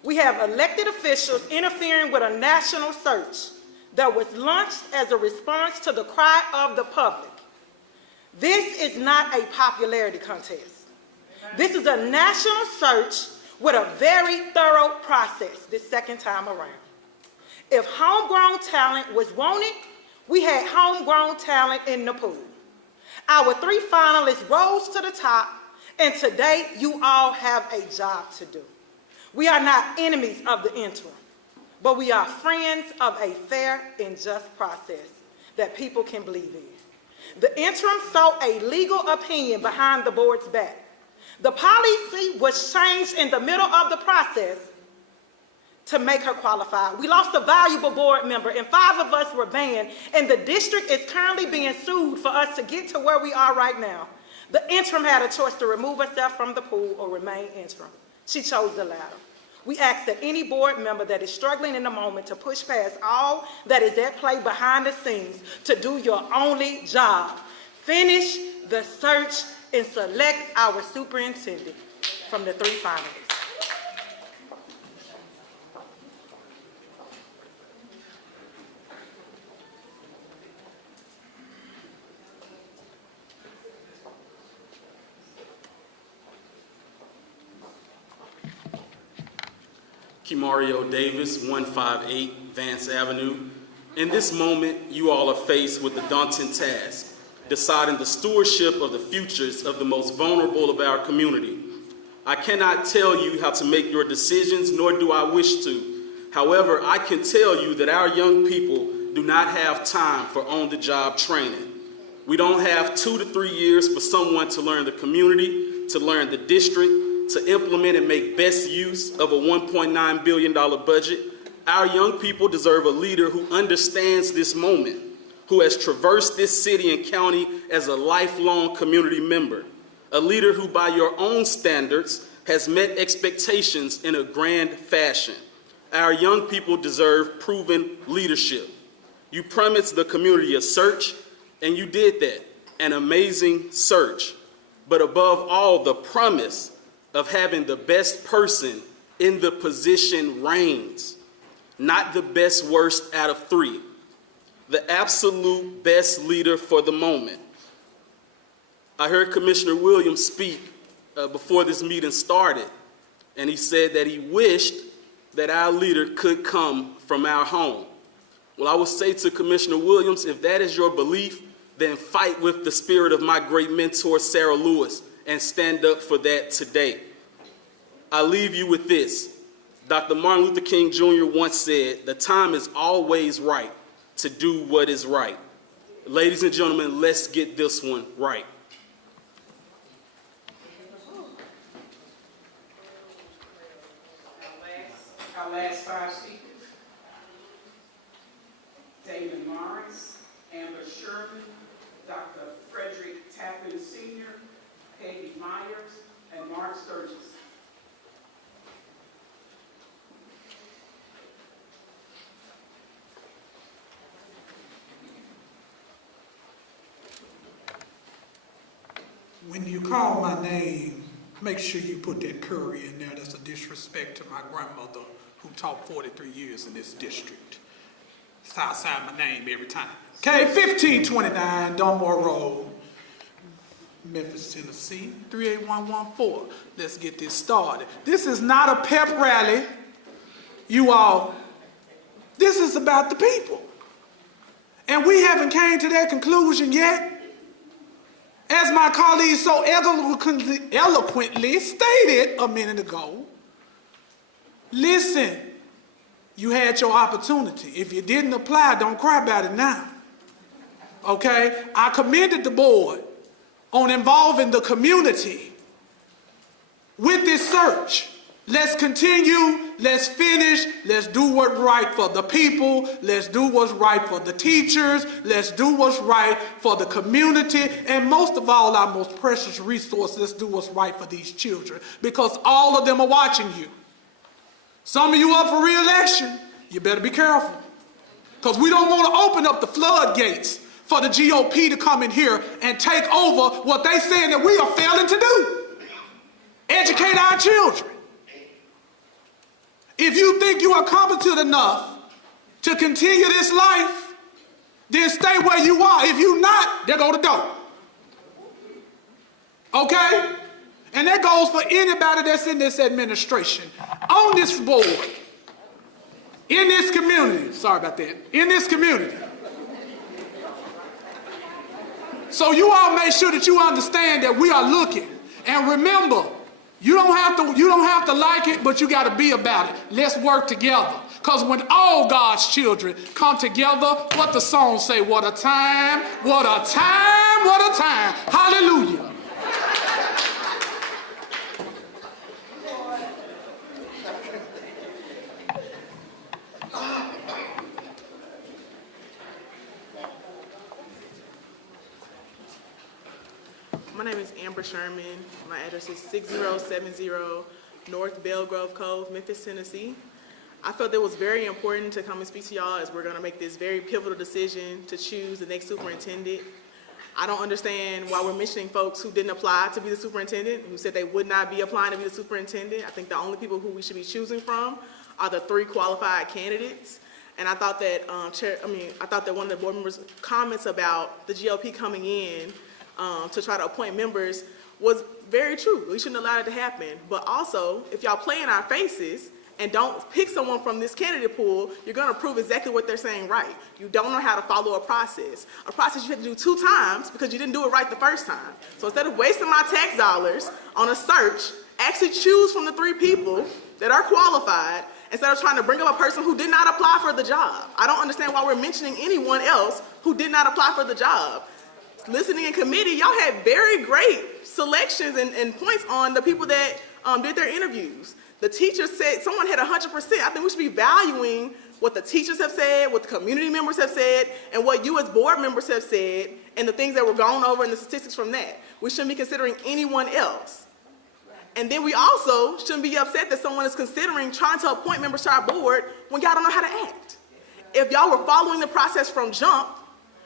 We have elected officials interfering with a national search that was launched as a response to the cry of the public. This is not a popularity contest. This is a national search with a very thorough process this second time around. If homegrown talent was wanted, we had homegrown talent in the pool. Our 3 finalists rose to the top, and today you all have a job to do. We are not enemies of the interim, but we are friends of a fair and just process that people can believe in. The interim saw a legal opinion behind the board's back. The policy was changed in the middle of the process to make her qualified. We lost a valuable board member, and 5 of us were banned, and the district is currently being sued for us to get to where we are right now. The interim had a choice to remove herself from the pool or remain interim. She chose the latter. We ask that any board member that is struggling in the moment to push past all that is at play behind the scenes to do your only job. Finish the search and select our superintendent from the 3 finalists. Kimario Davis, 158 Vance Avenue. In this moment, you all are faced with the daunting task, deciding the stewardship of the futures of the most vulnerable of our community. I cannot tell you how to make your decisions, nor do I wish to. However, I can tell you that our young people do not have time for on-the-job training. We don't have 2 to 3 years for someone to learn the community, to learn the district, to implement and make best use of a $1.9 billion budget. Our young people deserve a leader who understands this moment, who has traversed this city and county as a lifelong community member, a leader who by your own standards has met expectations in a grand fashion. Our young people deserve proven leadership. You promised the community a search, and you did that, an amazing search. But above all, the promise of having the best person in the position reigns, not the best worst out of 3, the absolute best leader for the moment. I heard Commissioner Williams speak before this meeting started, and he said that he wished that our leader could come from our home. Well, I would say to Commissioner Williams, if that is your belief, then fight with the spirit of my great mentor, Sarah Lewis, and stand up for that today. I leave you with this. Dr. Martin Luther King Jr. once said, the time is always right to do what is right. Ladies and gentlemen, let's get this one right. Our last 5 speakers: Damon Morris, Amber Sherman, Dr. Frederick Tappan Sr., Peggy Myers, and Mark Sturgis. When you call my name, make sure you put that curry in there. That's a disrespect to my grandmother who taught 43 years in this district. That's how I sign my name every time. Okay, 1529 Dunmore Road, Memphis, Tennessee, 38114. Let's get this started. This is not a pep rally, you all. This is about the people. And we haven't came to that conclusion yet. As my colleague so eloquently stated a minute ago, listen, you had your opportunity. If you didn't apply, don't cry about it now. Okay? I commended the board on involving the community with this search. Let's continue, let's finish, let's do what's right for the people, let's do what's right for the teachers, let's do what's right for the community, and most of all, our most precious resource, let's do what's right for these children, because all of them are watching you. Some of you up for re-election, you better be careful, because we don't want to open up the floodgates for the GOP to come in here and take over what they saying that we are failing to do. Educate our children. If you think you are competent enough to continue this life, then stay where you are. If you're not, there go the door. Okay? And that goes for anybody that's in this administration, on this board, in this community. Sorry about that. In this community. So you all make sure that you understand that we are looking. And remember, you don't have to like it, but you got to be about it. Let's work together. Because when all God's children come together, what the song say? What a time, what a time, what a time. Hallelujah. My name is Amber Sherman. My address is 6070 North Belgrove Cove, Memphis, Tennessee. I felt it was very important to come and speak to y'all as we're going to make this very pivotal decision to choose the next superintendent. I don't understand why we're mentioning folks who didn't apply to be the superintendent, who said they would not be applying to be the superintendent. I think the only people who we should be choosing from are the 3 qualified candidates. And I thought that one of the board members' comments about the GOP coming in to try to appoint members was very true. We shouldn't allow it to happen. But also, if y'all play in our faces and don't pick someone from this candidate pool, you're going to prove exactly what they're saying right. You don't know how to follow a process you have to do 2 times because you didn't do it right the first time. So instead of wasting my tax dollars on a search, actually choose from the 3 people that are qualified instead of trying to bring up a person who did not apply for the job. I don't understand why we're mentioning anyone else who did not apply for the job. Listening in committee, y'all had very great selections and points on the people that did their interviews. The teachers said, someone had 100%. I think we should be valuing what the teachers have said, what the community members have said, and what you as board members have said, and the things that were gone over and the statistics from that. We shouldn't be considering anyone else. And then we also shouldn't be upset that someone is considering trying to appoint members to our board when y'all don't know how to act. If y'all were following the process from jump,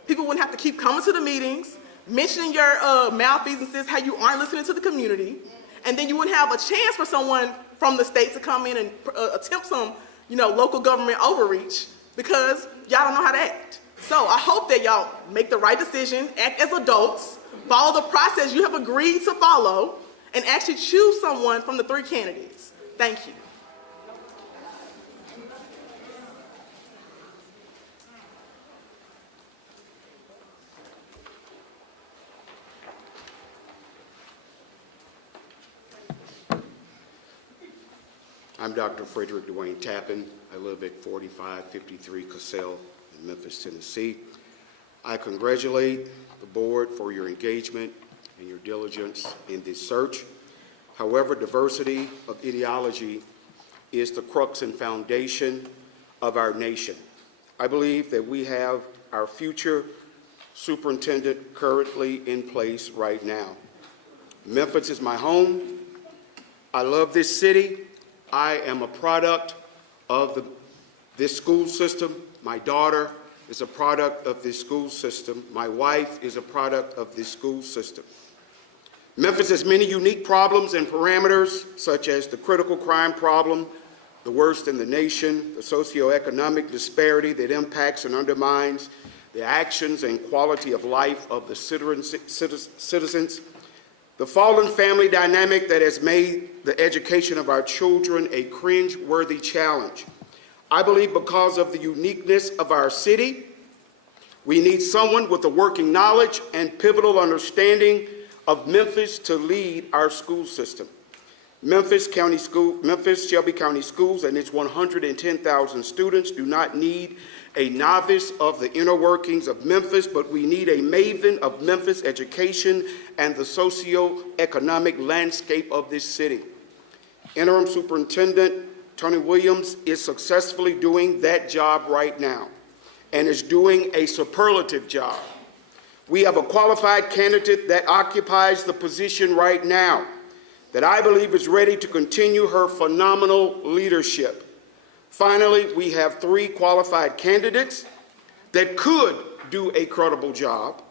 people wouldn't have to keep coming to the meetings, mentioning your malfeasances, how you aren't listening to the community, and then you wouldn't have a chance for someone from the state to come in and attempt some, local government overreach because y'all don't know how to act. So I hope that y'all make the right decision, act as adults, follow the process you have agreed to follow, and actually choose someone from the 3 candidates. Thank you. I'm Dr. Frederick Dwayne Tappan. I live at 4553 Cassell in Memphis, Tennessee. I congratulate the board for your engagement and your diligence in this search. However, diversity of ideology is the crux and foundation of our nation. I believe that we have our future superintendent currently in place right now. Memphis is my home. I love this city. I am a product of this school system. My daughter is a product of this school system. My wife is a product of this school system. Memphis has many unique problems and parameters, such as the critical crime problem, the worst in the nation, the socioeconomic disparity that impacts and undermines the actions and quality of life of the citizens, the fallen family dynamic that has made the education of our children a cringe-worthy challenge. I believe because of the uniqueness of our city, we need someone with a working knowledge and pivotal understanding of Memphis to lead our school system. Memphis-Shelby County Schools and its 110,000 students do not need a novice of the inner workings of Memphis, but we need a maven of Memphis education and the socio-economic landscape of this city. Interim Superintendent Tony Williams is successfully doing that job right now and is doing a superlative job. We have a qualified candidate that occupies the position right now that I believe is ready to continue her phenomenal leadership. Finally, we have 3 qualified candidates that could do a credible job,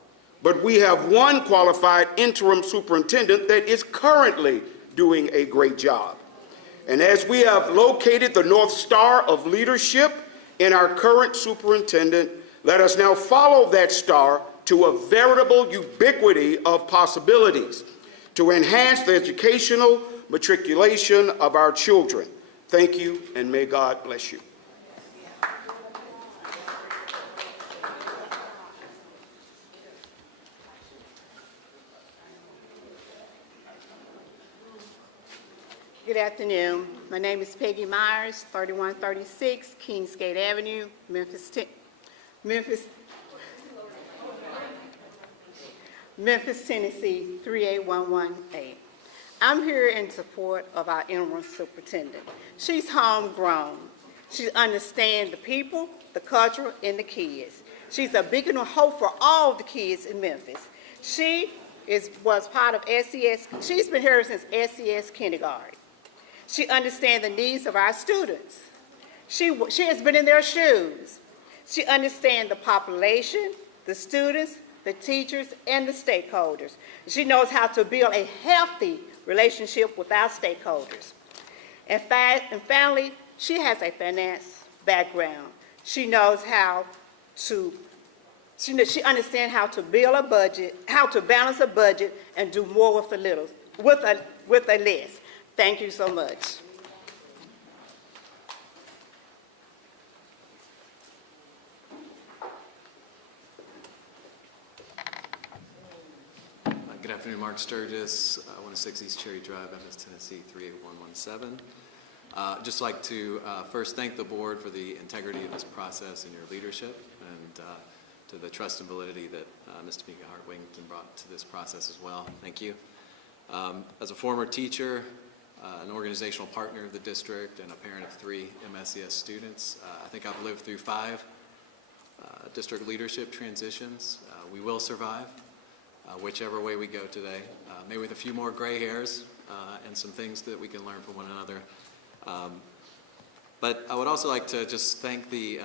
but we have 1 qualified interim superintendent that is currently doing a great job. And as we have located the North Star of leadership in our current superintendent, let us now follow that star to a veritable ubiquity of possibilities to enhance the educational matriculation of our children. Thank you, and may God bless you. Good afternoon. My name is Peggy Myers, 3136 Kingsgate Avenue, Memphis, Tennessee 38118. I'm here in support of our interim superintendent. She's homegrown. She understands the people, the culture, and the kids. She's a beacon of hope for all the kids in Memphis. She was part of SCS. She's been here since SCS kindergarten. She understands the needs of our students. She has been in their shoes. She understands the population, the students, the teachers, and the stakeholders. She knows how to build a healthy relationship with our stakeholders. And finally, she has a finance background. She knows how to, she understands how to build a budget, how to balance a budget, and do more with a little, with a less. Thank you so much. Good afternoon, Mark Sturgis, 106 East Cherry Drive, Memphis, Tennessee 38117. Just like to first thank the board for the integrity of this process and your leadership, and to the trust and validity that Ms. Tamika Hart-Wington brought to this process as well. Thank you. As a former teacher, an organizational partner of the district, and a parent of 3 MSCS students, I think I've lived through 5 district leadership transitions. We will survive. Whichever way we go today, maybe with a few more gray hairs and some things that we can learn from one another. But I would also like to just thank the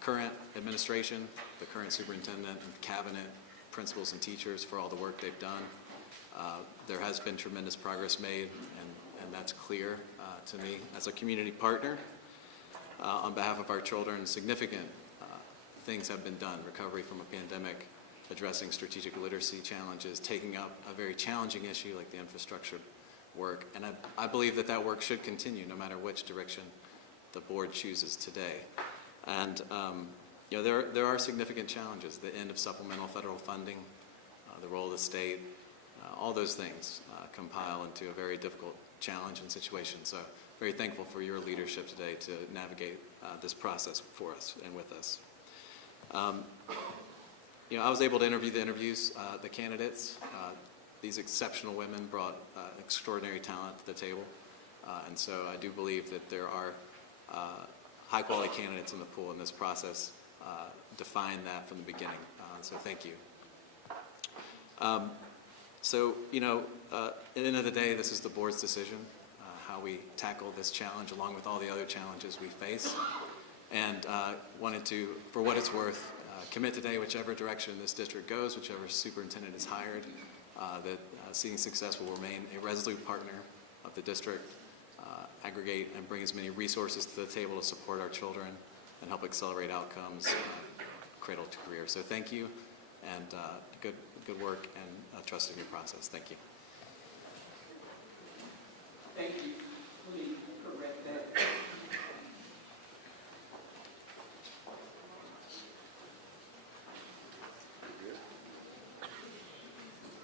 current administration, the current superintendent and cabinet, principals and teachers for all the work they've done. There has been tremendous progress made, and that's clear to me. As a community partner, on behalf of our children, significant things have been done. Recovery from a pandemic, addressing strategic literacy challenges, taking up a very challenging issue like the infrastructure work. And I believe that that work should continue no matter which direction the board chooses today. And you know, there are significant challenges, the end of supplemental federal funding, the role of the state, all those things compile into a very difficult challenge and situation. So very thankful for your leadership today to navigate this process for us and with us. You know, I was able to interview the candidates. These exceptional women brought extraordinary talent to the table. And so I do believe that there are high quality candidates in the pool, and this process defined that from the beginning. So thank you. So, you know, at the end of the day, this is the board's decision, how we tackle this challenge along with all the other challenges we face. And wanted to, for what it's worth, commit today whichever direction this district goes, whichever superintendent is hired, that Seeing Success will remain a resolute partner of the district, aggregate and bring as many resources to the table to support our children and help accelerate outcomes, cradle to career. So thank you, and good work, and trust in your process. Thank you. Thank you. Let me correct that.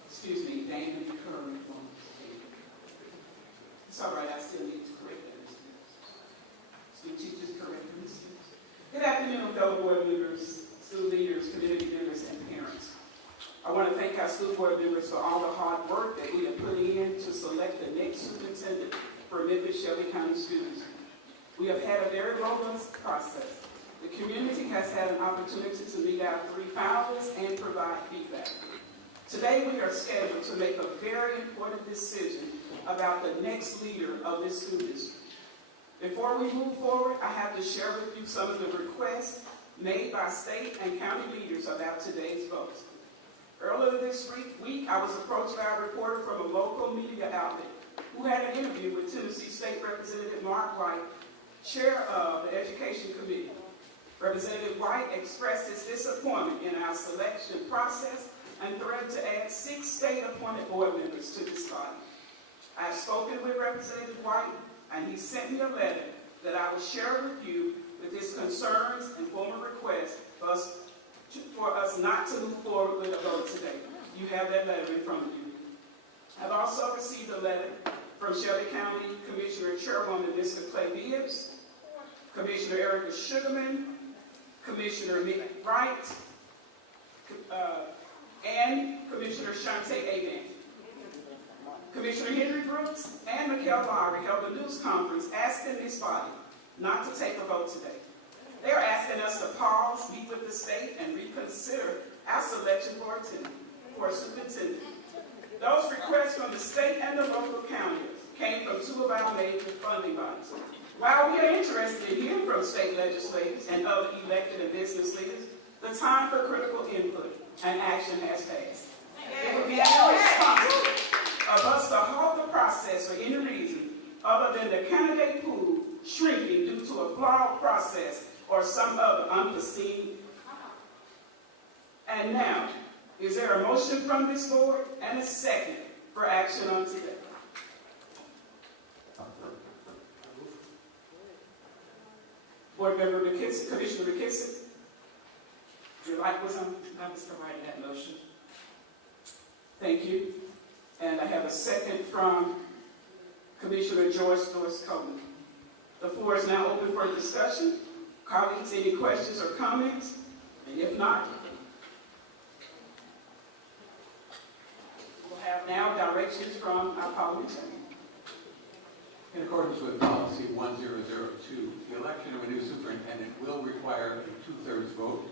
Excuse me, David Curry. It's all right, I still need to correct that. Student teachers correcting the students. Good afternoon, fellow board members, school leaders, community members, and parents. I want to thank our school board members for all the hard work that we have put in to select the next superintendent for Memphis-Shelby County Schools. We have had a very robust process. The community has had an opportunity to meet our 3 finalists and provide feedback. Today we are scheduled to make a very important decision about the next leader of this school district. Before we move forward, I have to share with you some of the requests made by state and county leaders about today's votes. Earlier this week, I was approached by a reporter from a local media outlet who had an interview with Tennessee State Representative Mark White, chair of the Education Committee. Representative White expressed his disappointment in our selection process and threatened to add 6 state-appointed board members to this body. I have spoken with Representative White, and he sent me a letter that I will share with you with his concerns and formal requests for us not to move forward with a vote today. You have that letter in front of you. I've also received a letter from Shelby County Commissioner Chairwoman Mr. Clay Bibbs, Commissioner Erica Sugarman, Commissioner Mick Wright, and Commissioner Shante Aban. Commissioner Henry Brooks and Mikkel Lowry held a news conference asking this body not to take a vote today. They are asking us to pause, meet with the state, and reconsider our selection for a superintendent. Those requests from the state and the local counties came from 2 of our major funding bodies. While we are interested in hearing from state legislators and other elected and business leaders, the time for critical input and action has passed. It would be irresponsible of us to halt the process for any reason other than the candidate pool shrinking due to a flawed process or some other unforeseen. And now, is there a motion from this board and a second for action on today? Board Member McKissick, Commissioner McKissick, your light was on. I was providing that motion. Thank you. And I have a second from Commissioner Joyce Coleman. The floor is now open for discussion. Colleagues, any questions or comments? And if not, we'll have now directions from our parliamentarian. In accordance with policy 1002, the election of a new superintendent will require a 2/3 vote.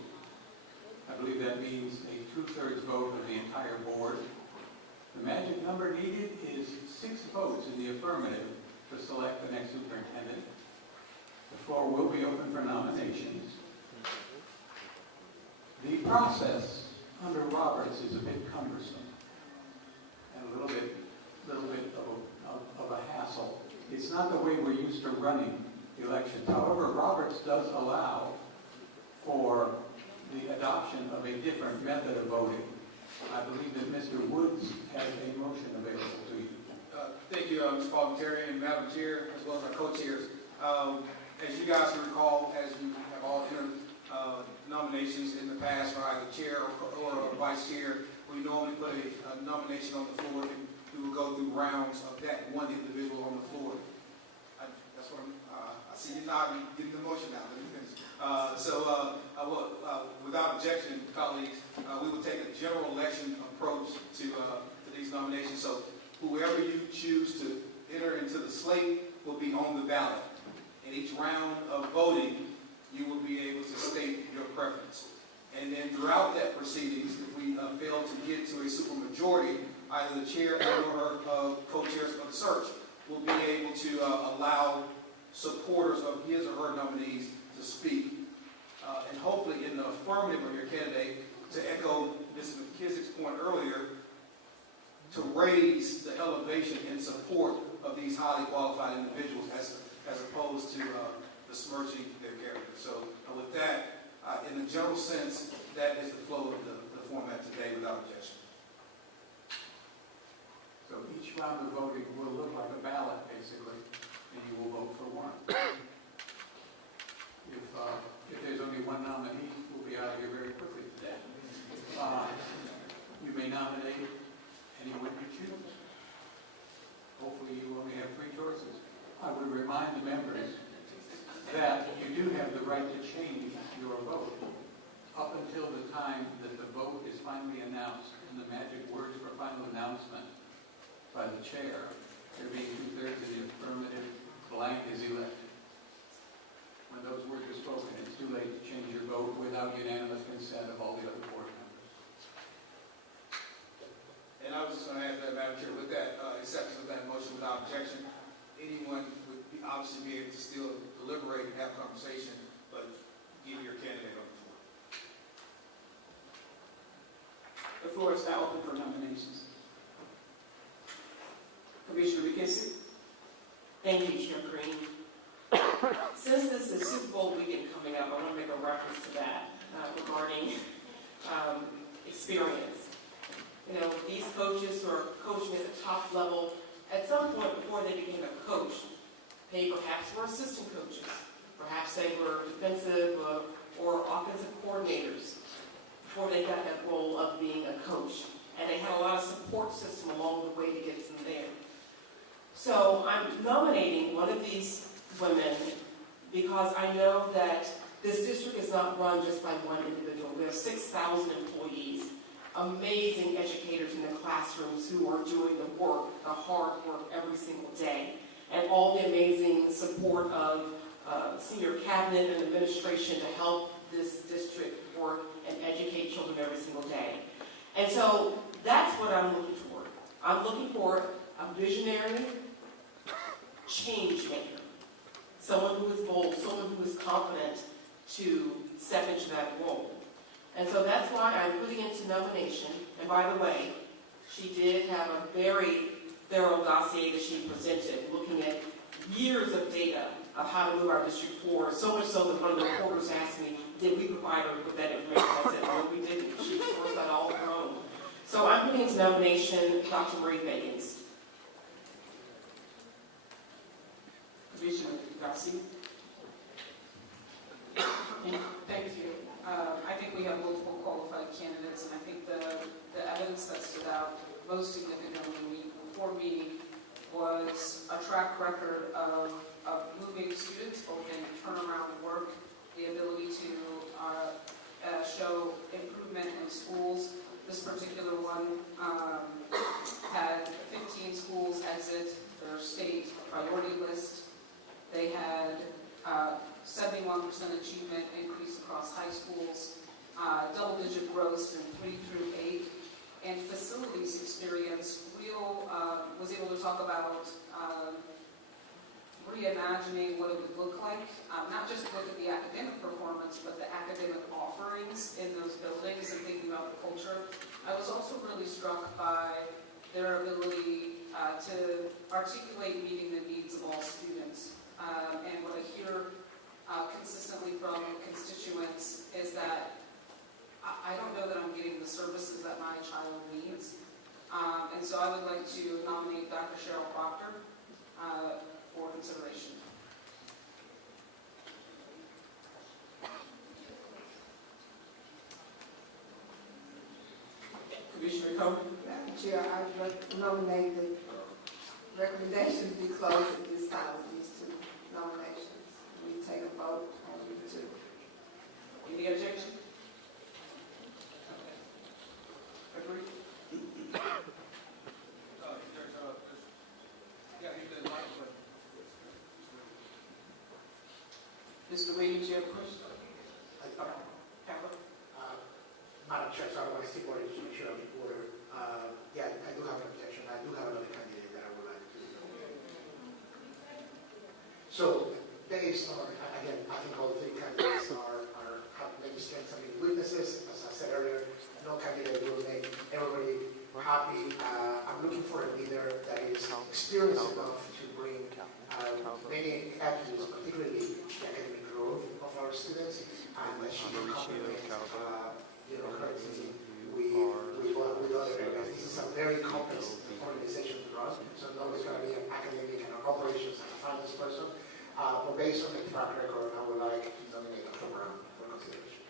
I believe that means a 2/3 vote of the entire board. The magic number needed is 6 votes in the affirmative to select the next superintendent. The floor will be open for nominations. The process under Roberts is a bit cumbersome and a little bit of a hassle. It's not the way we're used to running elections. However, Roberts does allow for the adoption of a different method of voting. I believe that Mr. Woods has a motion available to you. Thank you, Mr. Parliamentarian, Madam Chair, as well as our co-chairs. As you guys recall, as you have all entered nominations in the past for either chair or vice chair, we normally put a nomination on the floor, and we will go through rounds of that one individual on the floor. That's what I see you nodding, getting the motion out. Let me finish. Without objection, colleagues, we will take a general election approach to these nominations. So whoever you choose to enter into the slate will be on the ballot. In each round of voting, you will be able to state your preference. And then throughout that proceedings, if we fail to get to a supermajority, either the chair or her co-chairs of the search will be able to allow supporters of his or her nominees to speak. And hopefully in the affirmative of your candidate, to echo Ms. McKissick's point earlier, to raise the elevation in support of these highly qualified individuals as opposed to besmirching their character. So with that, in the general sense, that is the flow of the format today without objection. So each round of voting will look like a ballot, basically, and you will vote for one. If there's only one nominee, we'll be out of here very quickly today. You may nominate anyone you choose. Hopefully you only have 3 choices. I would remind the members that you do have the right to change your vote up until the time that the vote is finally announced, and the magic words for final announcement by the chair, there being 2/3 of the affirmative, blank is elected. When those words are spoken, it's too late to change your vote without unanimous consent of all the other board members. And I was just going to ask that, Madam Chair, with that acceptance of that motion without objection, anyone would obviously be able to still deliberate and have a conversation, but give your candidate on the floor. The floor is now open for nominations. Commissioner McKenzie. Thank you, Chair Green. Since this is Super Bowl weekend coming up, I want to make a reference to that regarding experience. You know, these coaches who are coaching at the top level, at some point before they became a coach, they perhaps were assistant coaches. Perhaps they were defensive or offensive coordinators before they got that role of being a coach. And they had a lot of support system along the way to get them there. So I'm nominating one of these women because I know that this district is not run just by one individual. We have 6,000 employees, amazing educators in the classrooms who are doing the work, the hard work every single day, and all the amazing support of senior cabinet and administration to help this district work and educate children every single day. And so that's what I'm looking for. I'm looking for a visionary change maker, someone who is bold, someone who is confident to step into that role. And so that's why I'm putting into nomination. And by the way, she did have a very thorough dossier that she presented, looking at years of data of how to move our district forward, so much so that one of the reporters asked me, did we provide her with that information? I said, no, we didn't. She sourced that all her own. So I'm putting into nomination Dr. Marie Feagins. Commissioner Garcia. Thank you. I think we have multiple qualified candidates, and I think the evidence that stood out most significantly for me was a track record of moving students, both in turnaround work, the ability to show improvement in schools. This particular one had 15 schools exit their state priority list. They had 71% achievement increase across high schools, double-digit growth in 3 through 8, and facilities experience was able to talk about reimagining what it would look like, not just look at the academic performance, but the academic offerings in those buildings and thinking about the culture. I was also really struck by their ability to articulate meeting the needs of all students. And what I hear consistently from constituents is that I don't know that I'm getting the services that my child needs. And so I would like to nominate Dr. Cheryl Proctor for consideration. Commissioner Cohen. Madam Chair, I'd like to nominate the recommendations be closed at this time of these 2 nominations. We take a vote on the 2. Any objection? Agree? Mr. Williams, you have a question? Madam Chair, so I want to seek order to make sure I'm in order. Yeah, I do have an objection. I do have another candidate that I would like to. So, based on, again, I think all 3 candidates have many strengths and many weaknesses. As I said earlier, no candidate will make everybody happy. I'm looking for a leader that is experienced enough to bring many attributes, particularly the academic growth of our students, and that she can complement her team with other areas. This is a very complex organization to run, so not only going to be an academic and an operations and a finance person, but based on the track record, I would like to nominate Dr. Brown for consideration.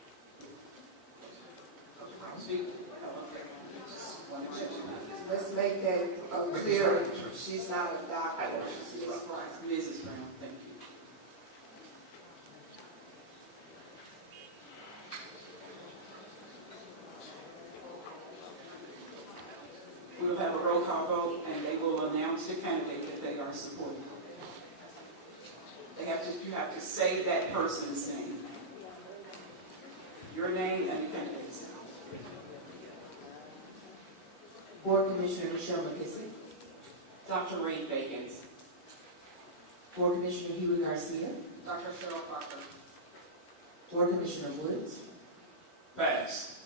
Dr. Brown? Let's make that clear. She's not a doctor. She's Mrs. Brown, thank you. We will have a roll call vote, and they will announce the candidate that they are supporting. You have to say that person's name. Your name and the candidate's name. Board Commissioner Michelle McKissick. Dr. Reed Feagins. Board Commissioner Huey Garcia. Dr. Cheryl Parker. Board Commissioner Woods. Pass.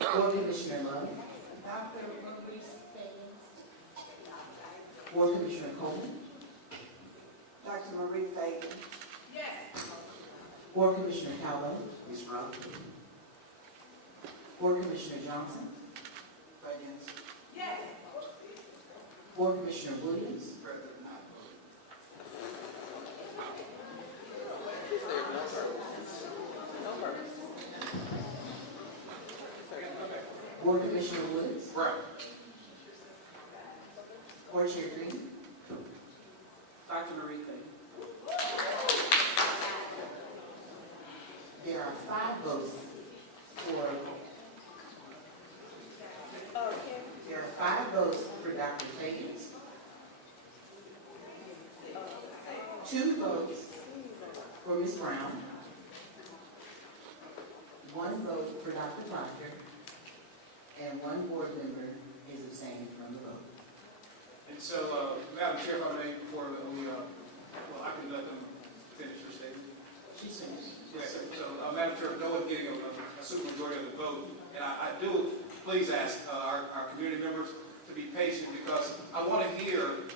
Board Commissioner Love. Dr. Maurice Feagins. Board Commissioner Coleman. Dr. Marie Feagins. Yes. Board Commissioner Cowbell. Ms. Brown? Board Commissioner Johnson. Feagins. Yes. Board Commissioner Williams. Board Commissioner Woods. Right. Board Chair Green. Dr. Marie Feagins. There are 5 votes for. There are 5 votes for Dr. Feagins. 2 votes for Ms. Brown. 1 vote for Dr. Proctor. And 1 board member is abstaining from the vote. And so, Madam Chair, if I may, before we, well, I can let them finish their statement. She's finished. Yes, so, Madam Chair, no one's getting a super majority of the vote, and I do please ask our community members to be patient, because I want to hear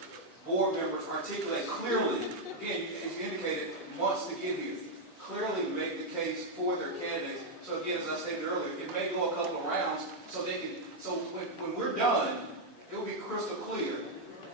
board members articulate clearly, again, as you indicated, months to get here, clearly make the case for their candidates. So again, as I stated earlier, it may go a couple of rounds, so when we're done, it will be crystal clear.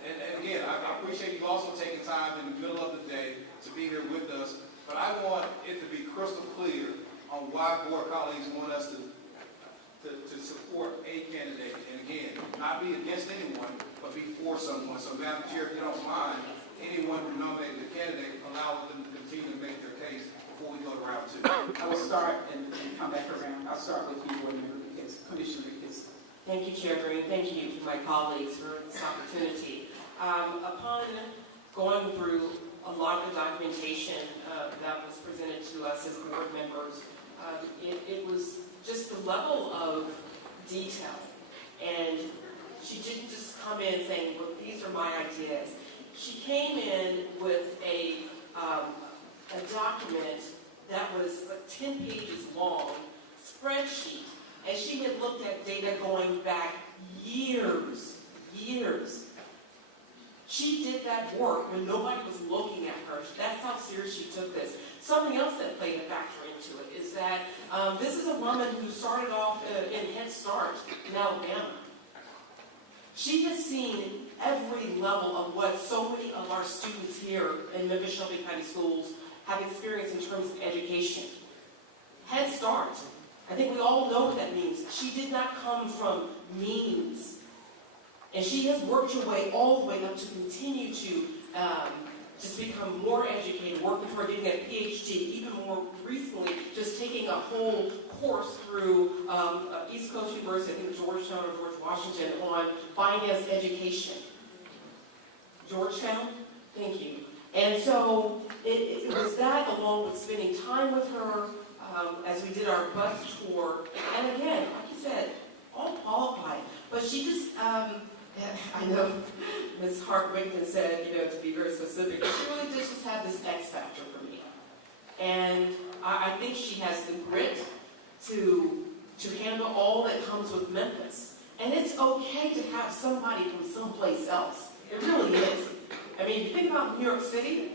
And again, I appreciate you also taking time in the middle of the day to be here with us, but I want it to be crystal clear on why board colleagues want us to support a candidate. And again, not be against anyone, but be for someone. So Madam Chair, if you don't mind, anyone who nominated the candidate, allow them to continue to make their case before we go to round 2. I will start and come back around. I'll start with you, board member, because Commissioner is. Thank you, Chair Green. Thank you to my colleagues for this opportunity. Upon going through a lot of the documentation that was presented to us as board members, it was just the level of detail. And she didn't just come in saying, well, these are my ideas. She came in with a document that was like 10 pages long, spreadsheet, and she had looked at data going back years. She did that work when nobody was looking at her. That's how serious she took this. Something else that played a factor into it is that this is a woman who started off in Head Start in Alabama. She has seen every level of what so many of our students here in Memphis-Shelby County Schools have experienced in terms of education. Head Start. I think we all know what that means. She did not come from means. And she has worked her way all the way up to continue to just become more educated, working toward getting a PhD, even more recently, just taking a whole course through East Coast University, I think Georgetown or George Washington, on finance education. Georgetown? Thank you. And so it was that, along with spending time with her as we did our bus tour. And again, like you said, all qualified. But she just, I know Ms. Hart-Wigton said, to be very specific, but she really did just have this X factor for me. And I think she has the grit to handle all that comes with Memphis. And it's okay to have somebody from someplace else. It really is. I mean, you think about New York City,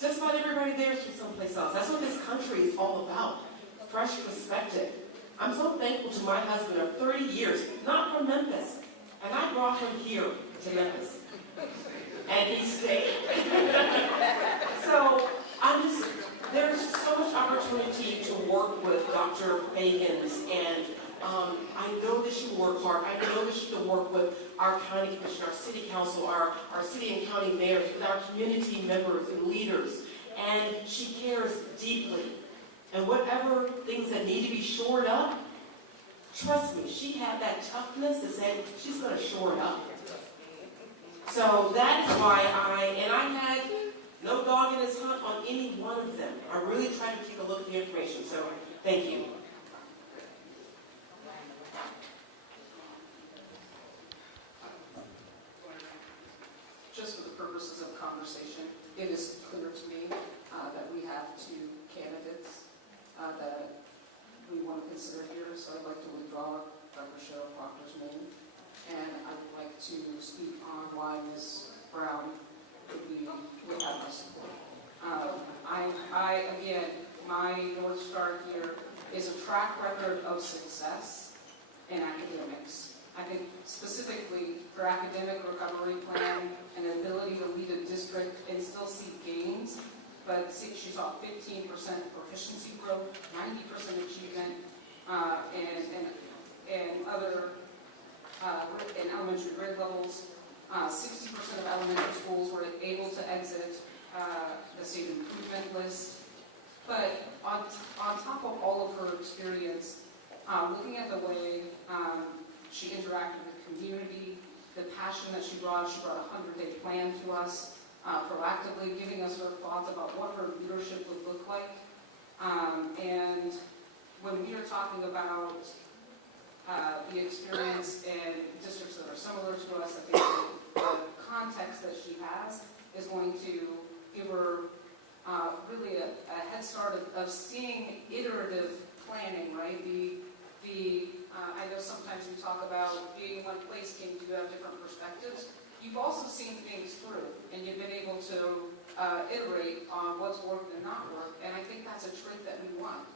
just about everybody there is from someplace else. That's what this country is all about, fresh perspective. I'm so thankful to my husband of 30 years, not from Memphis. And I brought him here to Memphis. And he stayed. So there's so much opportunity to work with Dr. Feagins, and I know that she will work hard. I know that she can work with our county commissioner, our city council, our city and county mayors, with our community members and leaders. And she cares deeply. And whatever things that need to be shored up, trust me, she had that toughness to say she's going to shore it up. So that is why I had no dog in his hunt on any one of them. I really tried to take a look at the information, so thank you. Just for the purposes of conversation, it is clear to me that we have two candidates that we want to consider here, so I'd like to withdraw Dr. Cheryl Proctor's name, and I would like to speak on why Ms. Brown would have my support. Again, my North Star here is a track record of success in academics. I think specifically her academic recovery plan and ability to lead a district and still see gains, but she saw 15% proficiency growth, 90% achievement, and other in elementary grade levels. 60% of elementary schools were able to exit the state improvement list. But on top of all of her experience, looking at the way she interacted with the community, the passion that she brought a 100-day plan to us, proactively giving us her thoughts about what her leadership would look like. And when we are talking about the experience in districts that are similar to us, I think the context that she has is going to give her really a head start of seeing iterative planning, right? I know sometimes we talk about being in one place, can you have different perspectives? You've also seen things through, and you've been able to iterate on what's worked and not worked, and I think that's a trait that we want.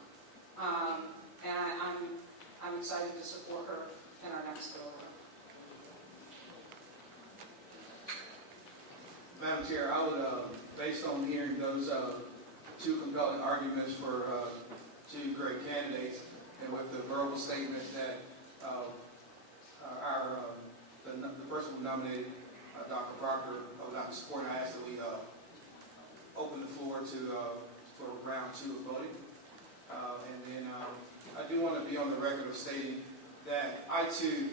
And I'm excited to support her in our next go around. Madam Chair, I would, based on hearing those two compelling arguments for two great candidates, and with the verbal statement that the person who nominated Dr. Proctor will not support, I ask that we open the floor for round 2 of voting. And then I do want to be on the record of stating that I too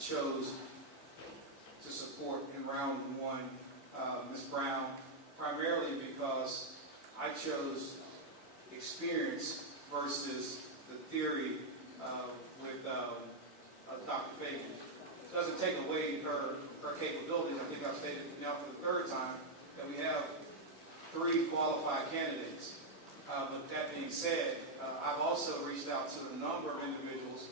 chose to support in round 1 Ms. Brown, primarily because I chose experience versus the theory with Dr. Feagins. It doesn't take away her capabilities. I think I've stated now for the 3rd time that we have 3 qualified candidates. But that being said, I've also reached out to a number of individuals,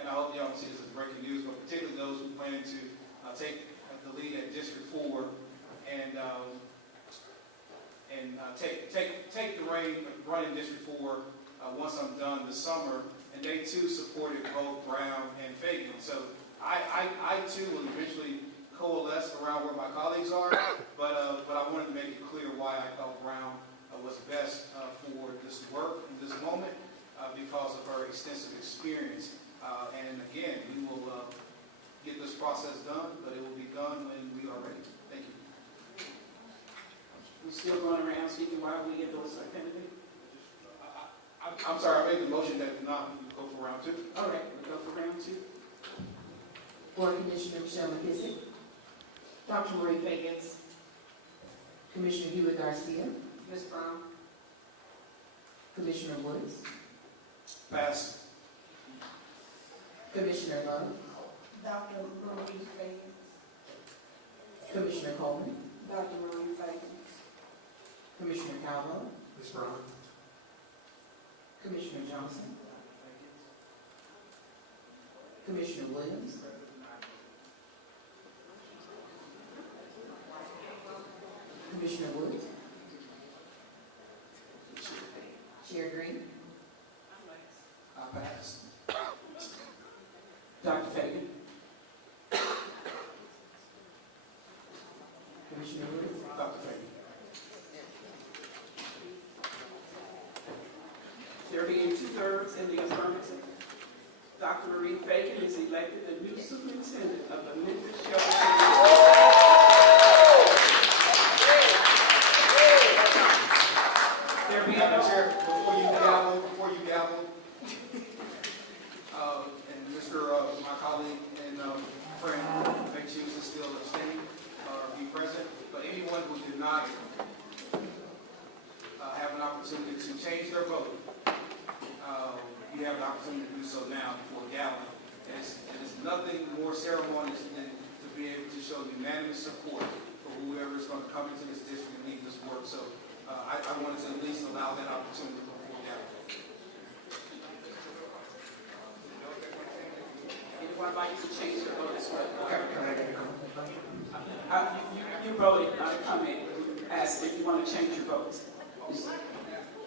and I hope y'all don't see this as breaking news, but particularly those who plan to take the lead at District 4 and take the reign of running District 4 once I'm done this summer, and they too supported both Brown and Feagins. So I too will eventually coalesce around where my colleagues are, but I wanted to make it clear why I thought Brown was best for this work in this moment because of her extensive experience. And again, we will get this process done, but it will be done when we are ready. Thank you. We're still going around speaking while we get those candidate. I'm sorry, I made the motion that not go for round 2. All right, we'll go for round 2. Board Commissioner Michelle McKissick, Dr. Marie Feagins, Commissioner Hewitt Garcia, Ms. Brown. Commissioner Woods, Pass. Commissioner Love, Dr. Marie Feagins. Commissioner Coleman, Dr. Marie Feagins. Commissioner Calvo, Ms. Brown. Commissioner Johnson, Commissioner Williams. Commissioner Woods. Chair Green. I pass. Dr. Fagan. Commissioner Woods. Dr. Fagan. There being 2/3 in the affirmative, Dr. Marie Feagins is elected the new superintendent of the Memphis-Shelby County There being Madam no Chair, before you gavel, and my colleague and friend, make sure is still abstaining or be present, but anyone who did not have an opportunity to change their vote, you have an opportunity to do so now before gaveling. It is nothing more ceremonious than to be able to show unanimous support for whoever is going to come into this district and need this work. So I wanted to at least allow that opportunity before gaveling. anyone like to change their vote as well? Can I get a comment? You probably come in and ask if you want to change your vote.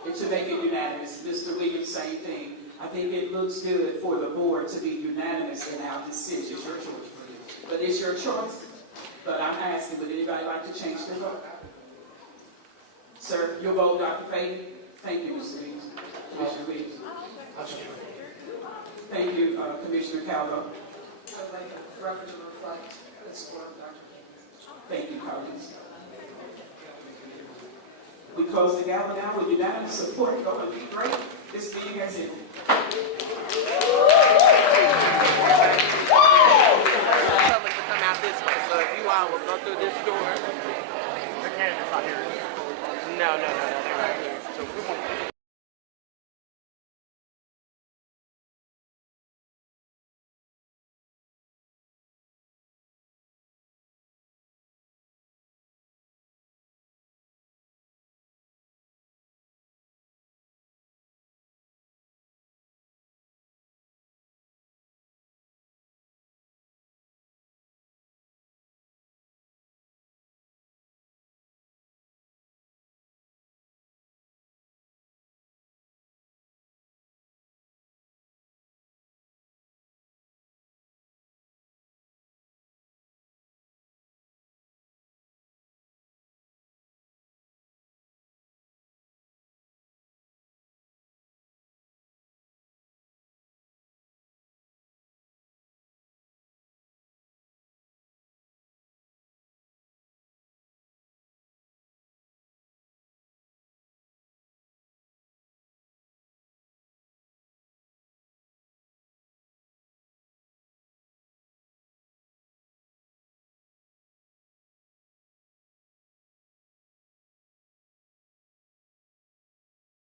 And to make it unanimous, Mr. Williams, same thing. I think it looks good for the board to be unanimous in our decision. It's your choice. But it's your choice. But I'm asking, would anybody like to change their vote? Sir, your vote, Dr. Fagan. Thank you, Mr. Williams. Commissioner Williams. Thank you, Commissioner Calvo. I'd like the record to reflect the support of Dr. Thank you, colleagues. We close the gavel now with unanimous support. Going to be great. This meeting has ended.